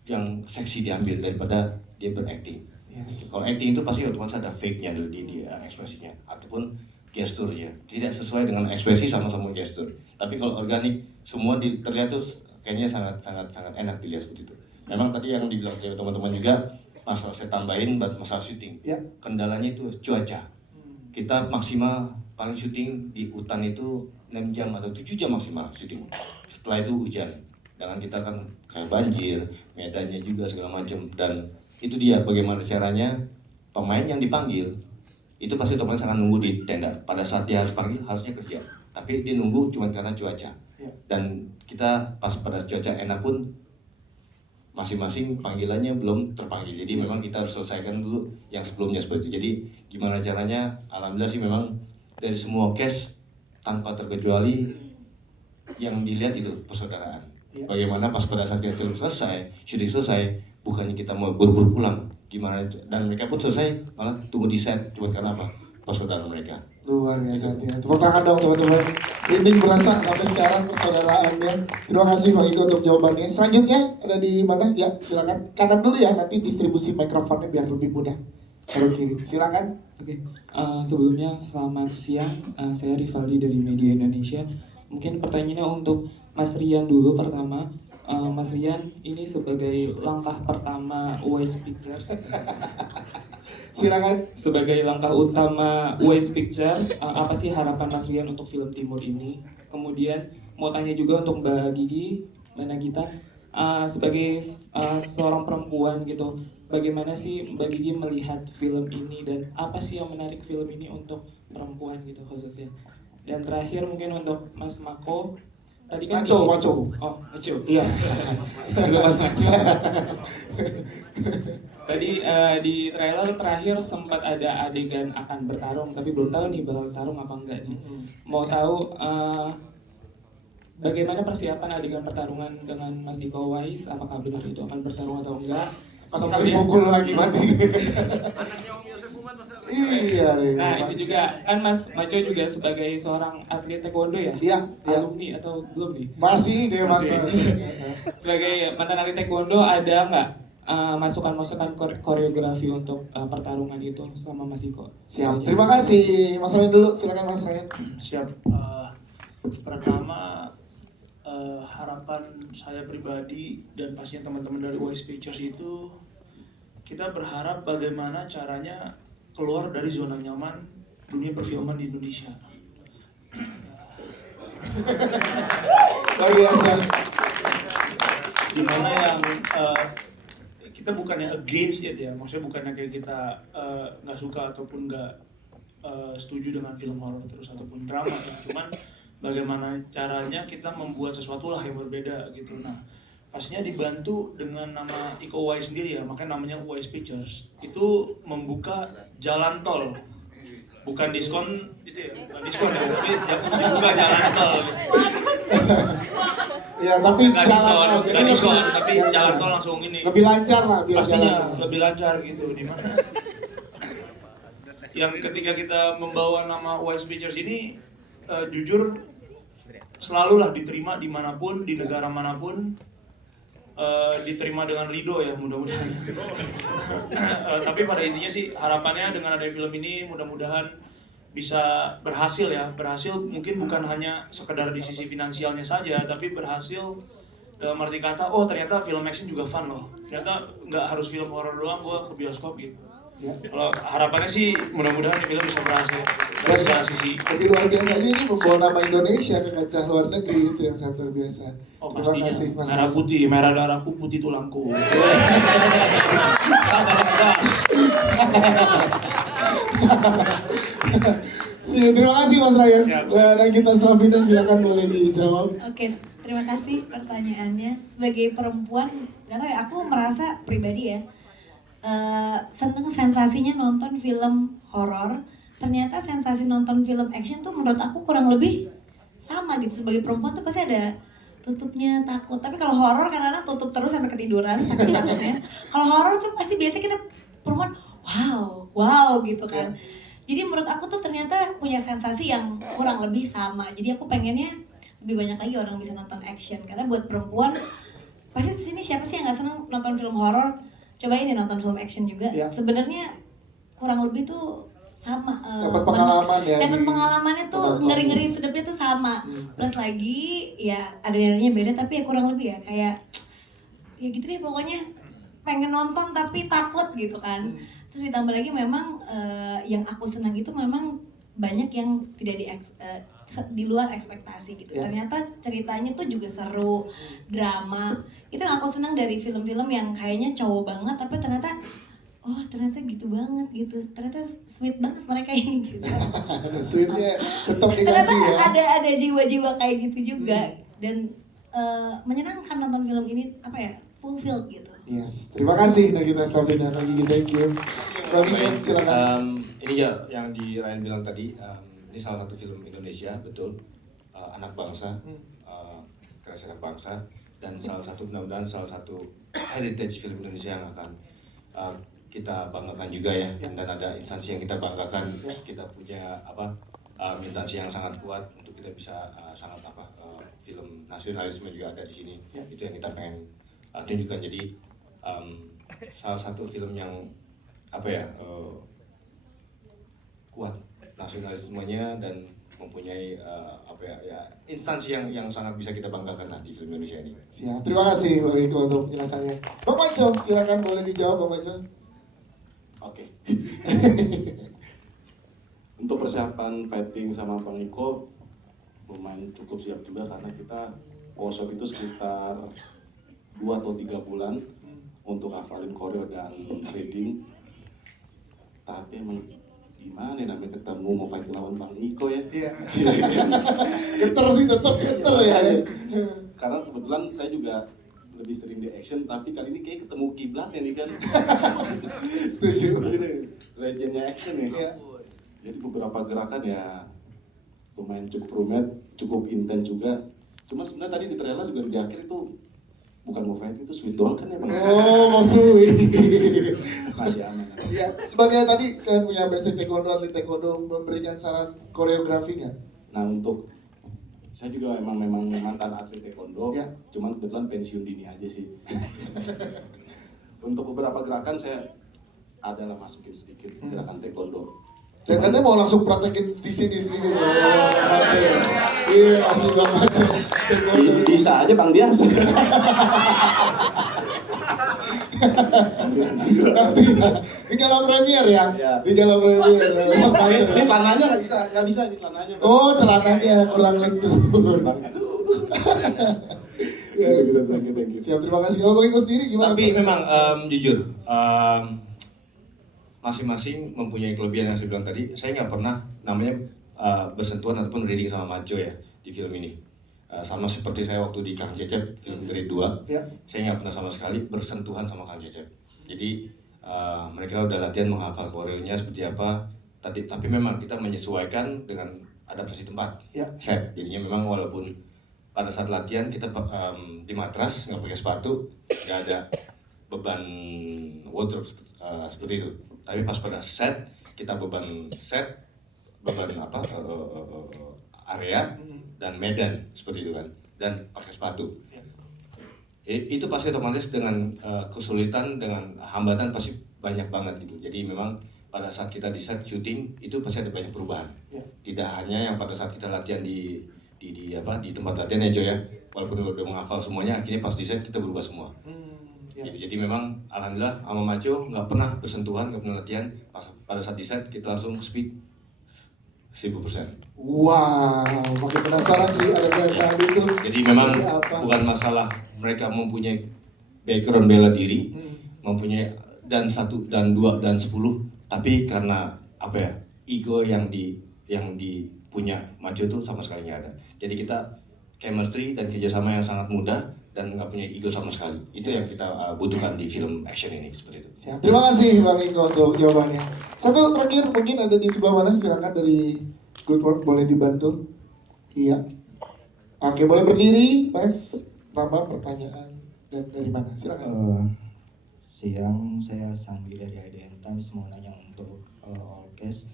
yang seksi diambil daripada dia berakting. Yes. Kalau acting itu pasti otomatis ada fake-nya di ekspresinya ataupun gesturnya. Tidak sesuai dengan ekspresi sama-sama gestur. Tapi kalau organik semua terlihat tuh kayaknya sangat enak dilihat seperti itu. Memang tadi yang dibilang oleh teman-teman juga masalah saya tambahin buat masalah syuting. Ya. Kendalanya itu cuaca. Kita maksimal paling syuting di hutan itu 6 jam atau 7 jam maksimal syuting. Setelah itu hujan. Dengan kita kan kayak banjir, medannya juga segala macam, dan itu dia bagaimana caranya pemain yang dipanggil itu pasti otomatis akan nunggu di tenda. Pada saat dia harus panggil harusnya kerja, tapi dia nunggu cuma karena cuaca. Dan kita pas pada cuaca enak pun masing-masing panggilannya belum terpanggil. Jadi memang kita harus selesaikan dulu yang sebelumnya seperti itu. Jadi gimana caranya? Alhamdulillah sih memang dari semua case tanpa terkecuali yang dilihat itu persaudaraan. Bagaimana pas pada saat film selesai, syuting selesai, bukannya kita mau buru-buru pulang, gimana? Dan mereka pun selesai malah tunggu di set, cuma karena apa? Persaudaraan mereka. Luar biasa. Tepuk tangan dong teman-teman. Ini berasa sampai sekarang persaudaraannya. Terima kasih Bang Iko untuk jawabannya. Selanjutnya ada di mana? Ya silakan kanan dulu ya, nanti distribusi mikrofonnya biar lebih mudah. Baru kiri. Silakan. Oke. Sebelumnya selamat siang. Saya Rivaldi dari Media Indonesia. Mungkin pertanyaannya untuk Mas Rian dulu pertama. Mas Rian, ini sebagai langkah pertama Wise Pictures. Silakan. Sebagai langkah utama Wise Pictures, apa sih harapan Mas Rian untuk film Timur ini? Kemudian mau tanya juga untuk Mbak Gigi, mana kita sebagai seorang perempuan gitu, bagaimana sih Mbak Gigi melihat film ini dan apa sih yang menarik film ini untuk perempuan gitu khususnya? Dan terakhir mungkin untuk Mas Mako. Tadi kan Maco. Oh, Maco. Iya. Juga Mas Maco. Tadi di trailer terakhir sempat ada adegan akan bertarung, tapi belum tahu nih bakal bertarung apa enggak nih. Mau tahu bagaimana persiapan adegan pertarungan dengan Mas Iko Uwais? Apakah benar itu akan bertarung atau enggak? Pas sekali pukul lagi mati. Iya nih. Nah itu juga kan Mas Maco juga sebagai seorang atlet taekwondo ya? Iya. Alumni atau belum nih? Masih dia Mas. Sebagai mantan atlet taekwondo ada nggak masukan-masukan koreografi untuk pertarungan itu sama Mas Iko? Siap. Terima kasih Mas Ryan dulu. Silakan Mas Ryan. Siap. Pertama harapan saya pribadi dan pastinya teman-teman dari Wise Pictures itu kita berharap bagaimana caranya keluar dari zona nyaman dunia perfilman di Indonesia. Luar biasa. Dimana yang kita bukannya against it ya, maksudnya bukannya kayak kita nggak suka ataupun nggak setuju dengan film horor terus ataupun drama ya, cuman bagaimana caranya kita membuat sesuatu lah yang berbeda gitu. Nah, pastinya dibantu dengan nama Iko Uwais sendiri ya, makanya namanya Uwais Pictures. Itu membuka jalan tol, bukan diskon itu ya, bukan diskon ya, tapi dibuka jalan tol. Ya, tapi nggak jalan tol, nggak diskon, tapi jalan tol langsung ini. Lebih lancar lah biar pastinya jalan. lebih lancar gitu, dimana yang ketika kita membawa nama Wise Pictures ini jujur selalulah diterima dimanapun, di negara manapun, diterima dengan ridho ya mudah-mudahan. Tapi pada intinya sih harapannya dengan adanya film ini mudah-mudahan bisa berhasil ya. Berhasil mungkin bukan hanya sekedar di sisi finansialnya saja, tapi berhasil dalam arti kata, oh ternyata film action juga fun loh. Ternyata nggak harus film horor doang gua ke bioskop gitu. Ya. Kalau harapannya sih mudah-mudahan film bisa berhasil dari segala sisi. Jadi luar biasa aja ini membawa nama Indonesia ke kancah luar negeri, itu yang sangat luar biasa. Oh, Terima pastinya. kasih Mas. Merah putih, merah darahku, putih tulangku. Terima kasih Mas Ryan. Dan kita Slavina silakan boleh dijawab. Oke, terima kasih pertanyaannya. Sebagai perempuan, nggak tahu ya, aku merasa pribadi ya, seneng sensasinya nonton film horor. Ternyata sensasi nonton film action tuh menurut aku kurang lebih sama gitu. Sebagai perempuan tuh pasti ada tutupnya, takut. Tapi kalau horor kadang-kadang tutup terus sampai ketiduran saking takutnya. Kalau horor tuh pasti biasa kita perempuan wow gitu kan. Jadi menurut aku tuh ternyata punya sensasi yang kurang lebih sama. Jadi aku pengennya lebih banyak lagi orang bisa nonton action. Karena buat perempuan pasti sini siapa sih yang nggak seneng nonton film horor? Cobain deh nonton film action juga. Sebenarnya kurang lebih tuh sama. Dapat pengalaman ya. Dapat pengalamannya tuh ngeri-ngeri sedapnya tuh sama. Plus lagi ya adrenalinnya beda tapi ya kurang lebih ya kayak ya gitu deh pokoknya pengen nonton tapi takut gitu kan. Terus ditambah lagi memang yang aku senang itu memang banyak yang tidak di luar ekspektasi gitu. Ternyata ceritanya tuh juga seru, drama. Itu yang aku senang dari film-film yang kayaknya cowok banget tapi ternyata ternyata gitu banget gitu. Ternyata sweet banget mereka ini gitu. Sweetnya tetap dikasih ya. Ternyata ada jiwa-jiwa kayak gitu juga dan menyenangkan nonton film ini fulfilled gitu. Yes, terima kasih Nagita Slavina, Gigi, thank you. Bang, silakan. Ini ya yang di Ryan bilang tadi, ini salah satu film Indonesia, betul, anak bangsa, kreasi anak bangsa, dan mudah-mudahan salah satu heritage film Indonesia yang akan kita banggakan juga ya, dan ada instansi yang kita banggakan, kita punya instansi yang sangat kuat untuk kita bisa film nasionalisme juga ada di sini, itu yang kita pengen tunjukkan. Jadi salah satu film yang kuat nasionalismenya dan mempunyai instansi yang sangat bisa kita banggakan di film Indonesia ini. Siap, terima kasih Bang Iko untuk penjelasannya. Bang Maco, silakan boleh dijawab Bang Maco. Oke. Untuk persiapan fighting sama Bang Iko lumayan cukup siap juga karena kita workshop itu sekitar 2 atau 3 bulan untuk hafalin koreo dan reading. Tapi emang gimana namanya ketemu mau fighting lawan Bang Iko ya? Iya. Geter sih, tetap geter ya. Karena kebetulan saya juga lebih sering di action, tapi kali ini kayak ketemu kiblatnya nih kan. Setuju. Legendnya action ya. Iya. Jadi beberapa gerakan ya lumayan cukup rumit, cukup intens juga. Cuma sebenarnya tadi di trailer juga di akhir itu bukan mau fight, itu sweet doang kan ya Bang? Oh, mau sweet. Masih aman. Iya, sebagai tadi kan punya basic taekwondo, atlet taekwondo, memberikan saran koreografi nggak? Nah untuk saya juga memang mantan atlet taekwondo, cuman kebetulan pensiun dini aja sih. Untuk beberapa gerakan saya adalah masukin sedikit gerakan taekwondo. Dan katanya mau langsung praktekin di sini gitu. Baca ya. Iya, asli Bang Maco. Bisa aja Bang Dias. Nanti di dalam premier ya. Di dalam premier. Bang Maco. Ini celananya nggak bisa ini celananya. Oh, celananya kurang lentur. Yes. Siap, terima kasih. Kalau Bang Iko sendiri gimana? Tapi memang jujur, masing-masing mempunyai kelebihan yang saya bilang tadi. Saya nggak pernah namanya bersentuhan ataupun reading sama Majo ya di film ini. Sama seperti saya waktu di Kang Cecep film Grade 2, saya nggak pernah sama sekali bersentuhan sama Kang Cecep. Jadi mereka udah latihan menghafal koreonya seperti apa. Tapi memang kita menyesuaikan dengan adaptasi tempat, set. Jadinya memang walaupun pada saat latihan kita di matras nggak pakai sepatu, nggak ada beban wardrobe seperti itu. Tapi pas pada set kita beban area dan medan seperti itu kan, dan pakai sepatu. Itu pasti otomatis dengan kesulitan, dengan hambatan pasti banyak banget gitu. Jadi memang pada saat kita di set syuting itu pasti ada banyak perubahan. Tidak hanya yang pada saat kita latihan di tempat latihan ya Jo ya. Walaupun udah menghafal semuanya, akhirnya pas di set kita berubah semua. Jadi memang alhamdulillah sama Maco nggak pernah bersentuhan, nggak pernah latihan. Pada saat di set kita langsung speed 1000%. Wow, makin penasaran sih ada kayak itu. Jadi memang bukan masalah mereka mempunyai background bela diri, mempunyai dan 1 dan 2 dan 10, tapi karena ego yang punya Maco itu sama sekali nggak ada. Jadi kita chemistry dan kerjasama yang sangat mudah, dan nggak punya ego sama sekali. Itu yang kita butuhkan di film action ini, seperti itu. Siap. Terima kasih Bang Iko untuk jawabannya. Satu terakhir mungkin ada di sebelah mana, silakan dari Good Work, boleh dibantu. Iya. Oke, boleh berdiri, Mas. Nama, pertanyaan, dan dari mana? Silakan. Siang, saya Sandi dari IDN Times, mau nanya untuk Allcast.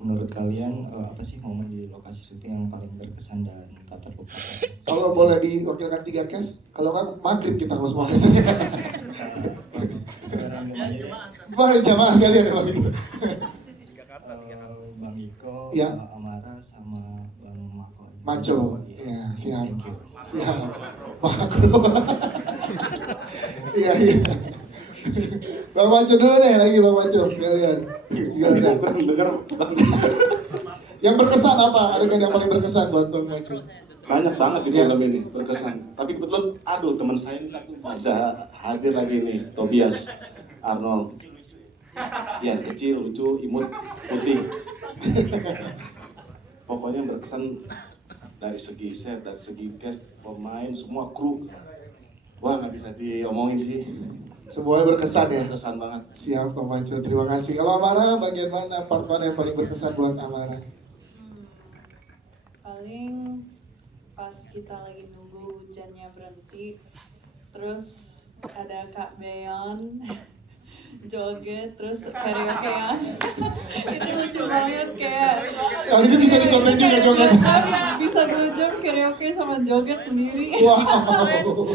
Menurut kalian apa sih momen di lokasi syuting yang paling berkesan dan tak terlupakan? Kalau boleh diwakilkan 3 case, kalau nggak maghrib kita harus mau boleh jamaah sekalian ya Bang Iko. Bang Iko, ya. Amara sama Bang Mako. Maco, ya siap. Siap. Makro. Iya. Bang Maco dulu deh, lagi Bang Maco sekalian. Yang berkesan apa? Adegan yang paling berkesan buat Bang Maco? Banyak banget di film ini berkesan. Tapi kebetulan, teman saya ini satu bisa hadir lagi nih, Tobias Arnold. Iya, kecil, lucu, imut, putih. Pokoknya berkesan dari segi set, dari segi cast, pemain, semua kru. Wah, nggak bisa diomongin sih. Semuanya berkesan ya? Berkesan banget. Siap Bang Maco, terima kasih. Kalau Amara, bagian mana, part mana yang paling berkesan buat Amara? Paling pas kita lagi nunggu hujannya berhenti, terus ada Kak Beyon joget, terus karaokean. Itu lucu banget kayak. Oh, ini bisa dicontoh juga joget. Bisa 2 jam karaoke sama joget sendiri. Wow.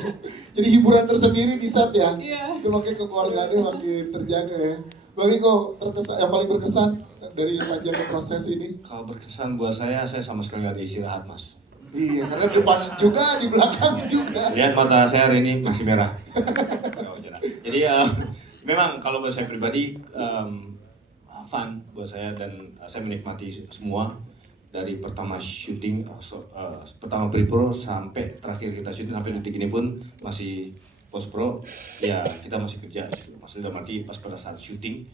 Jadi hiburan tersendiri di set ya? Iya. Itu makanya kekeluargaannya makin terjaga ya. Bang Iko, yang paling berkesan dari panjangnya proses ini? Kalau berkesan buat saya sama sekali nggak ada istirahat, Mas. Iya, karena depan juga, di belakang juga. Lihat mata saya hari ini masih merah. Jadi memang kalau buat saya pribadi fun buat saya, dan saya menikmati semua dari pertama syuting, pertama pre-pro sampai terakhir kita syuting, sampai detik ini pun masih post-pro, ya kita masih kerja. Maksudnya mati pas pada saat syuting,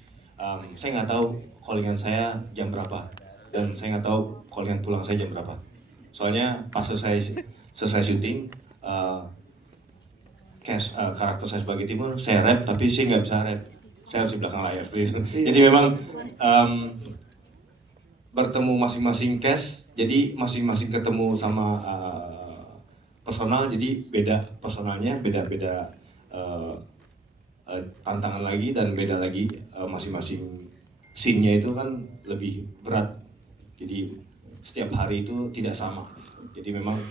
saya nggak tahu callingan saya jam berapa, dan saya nggak tahu callingan pulang saya jam berapa. Soalnya pas selesai syuting, karakter saya sebagai Timur, saya rap, tapi saya nggak bisa rap, saya harus di belakang layar seperti itu. Jadi memang bertemu masing-masing cast, jadi masing-masing ketemu sama personal, jadi beda personalnya, beda tantangan lagi, dan beda lagi masing-masing scene-nya itu kan lebih berat. Jadi setiap hari itu tidak sama. Jadi memang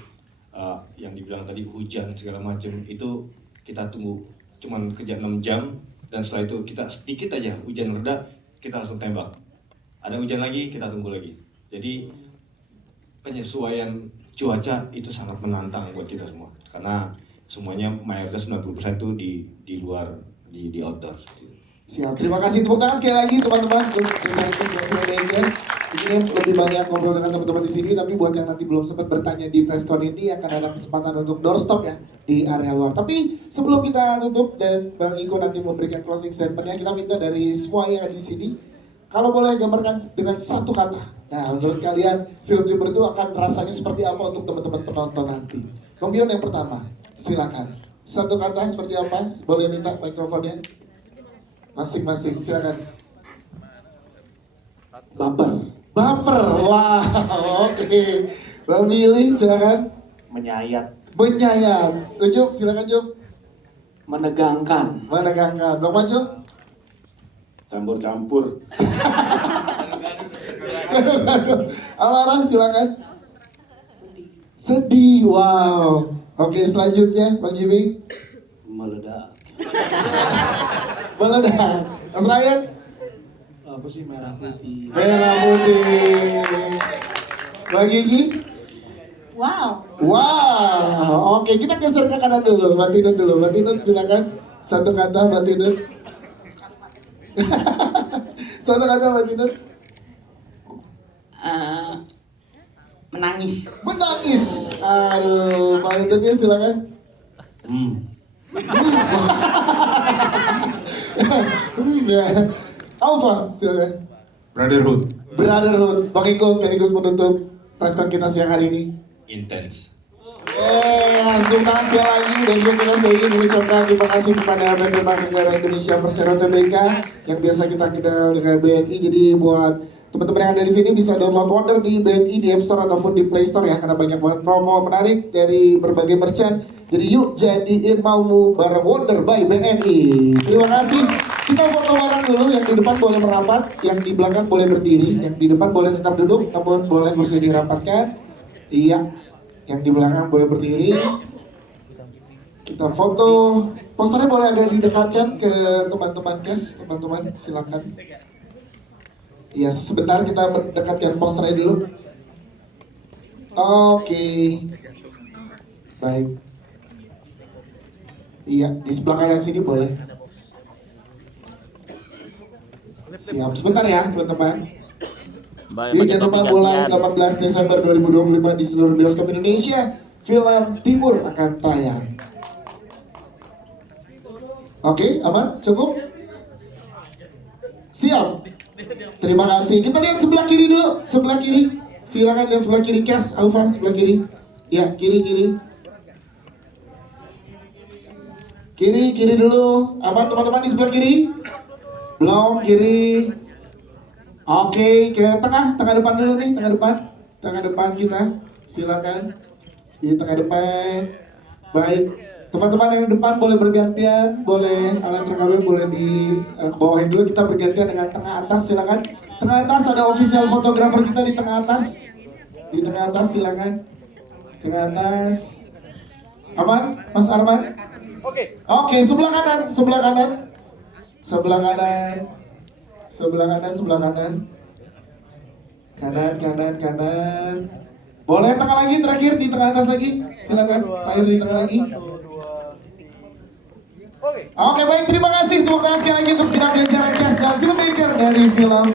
yang dibilang tadi hujan segala macam itu kita tunggu cuman kerja 6 jam, dan setelah itu kita sedikit aja hujan reda kita langsung tembak. Ada hujan lagi kita tunggu lagi. Jadi penyesuaian cuaca itu sangat menantang buat kita semua, karena semuanya mayoritas 90% itu di luar, di outdoor. Siap, terima kasih, tepuk tangan sekali lagi teman-teman untuk filmmaker. Ini lebih banyak ngobrol dengan teman-teman di sini, tapi buat yang nanti belum sempat bertanya di presscon ini akan ada kesempatan untuk doorstop ya di area luar. Tapi sebelum kita tutup dan Bang Iko nanti memberikan closing statementnya, kita minta dari semua yang ada di sini, kalau boleh gambarkan dengan satu kata. Nah, menurut kalian film Timur itu akan rasanya seperti apa untuk teman-teman penonton nanti? Bang Bion yang pertama, silakan. Satu kata seperti apa? Boleh minta mikrofonnya? Masing-masing, silakan. Baper, wah, oke. Bang Billy, silakan. Menyayat. Ucup, silakan Cup. Menegangkan. Bang Maco? Campur-campur. Alara, silakan. Sedih, wow. Oke, selanjutnya Bang Jimmy. Meledak. Mas Ryan? Apa sih, merah putih? Merah putih. Bang Gigi? Wow. Oke, kita geser ke kanan dulu. Mbak Tinut silakan. Satu kata Mbak Tinut. Satu kata Mbak Tinut. Menangis. Aduh, Pak Tinutnya silakan. Ya. Alfa, silakan. Brotherhood. Bang Iko sekaligus menutup presscon kita siang hari ini. Intense. Tepuk tangan sekali lagi dan juga kita sekali lagi mengucapkan terima kasih kepada PT Bank Negara Indonesia Persero Tbk yang biasa kita kenal dengan BNI. Jadi buat teman-teman yang ada di sini bisa download Wonder di BNI di App Store ataupun di Play Store ya, karena banyak banget promo menarik dari berbagai merchant. Jadi yuk jadiin maumu bareng Wonder by BNI. Terima kasih. Kita foto bareng dulu, yang di depan boleh merapat, yang di belakang boleh berdiri, yang di depan boleh tetap duduk, namun boleh bersedia dirapatkan. Iya, yang di belakang boleh berdiri. Kita foto, posternya boleh agak didekatkan ke teman-teman cast, teman-teman silakan. Iya, sebentar kita dekatkan posternya dulu. Oke. Baik. Iya, di sebelah kanan sini boleh. Siap, sebentar ya teman-teman. Jadi jangan lupa mulai 18 Desember 2025 di seluruh bioskop Indonesia, film Timur akan tayang. Oke, aman? Cukup? Siap. Terima kasih. Kita lihat sebelah kiri dulu, sebelah kiri. Silakan lihat sebelah kiri, Kes, Alfa, sebelah kiri. Ya, kiri. Kiri dulu. Aman teman-teman di sebelah kiri? Belum, kiri. Oke, ke tengah depan dulu nih, tengah depan kita. Silakan di tengah depan. Baik, teman-teman yang depan boleh bergantian, boleh alat rekamnya boleh di bawahin dulu. Kita bergantian dengan tengah atas, silakan. Tengah atas ada official fotografer kita di tengah atas. Di tengah atas silakan. Tengah atas. Aman, Mas Arman? Oke, sebelah kanan. Kanan. Boleh tengah lagi, terakhir di tengah atas lagi. Silakan, terakhir di tengah lagi. Oke, baik, terima kasih. Terima kasih sekali lagi untuk segenap jajaran cast dan filmmaker dari film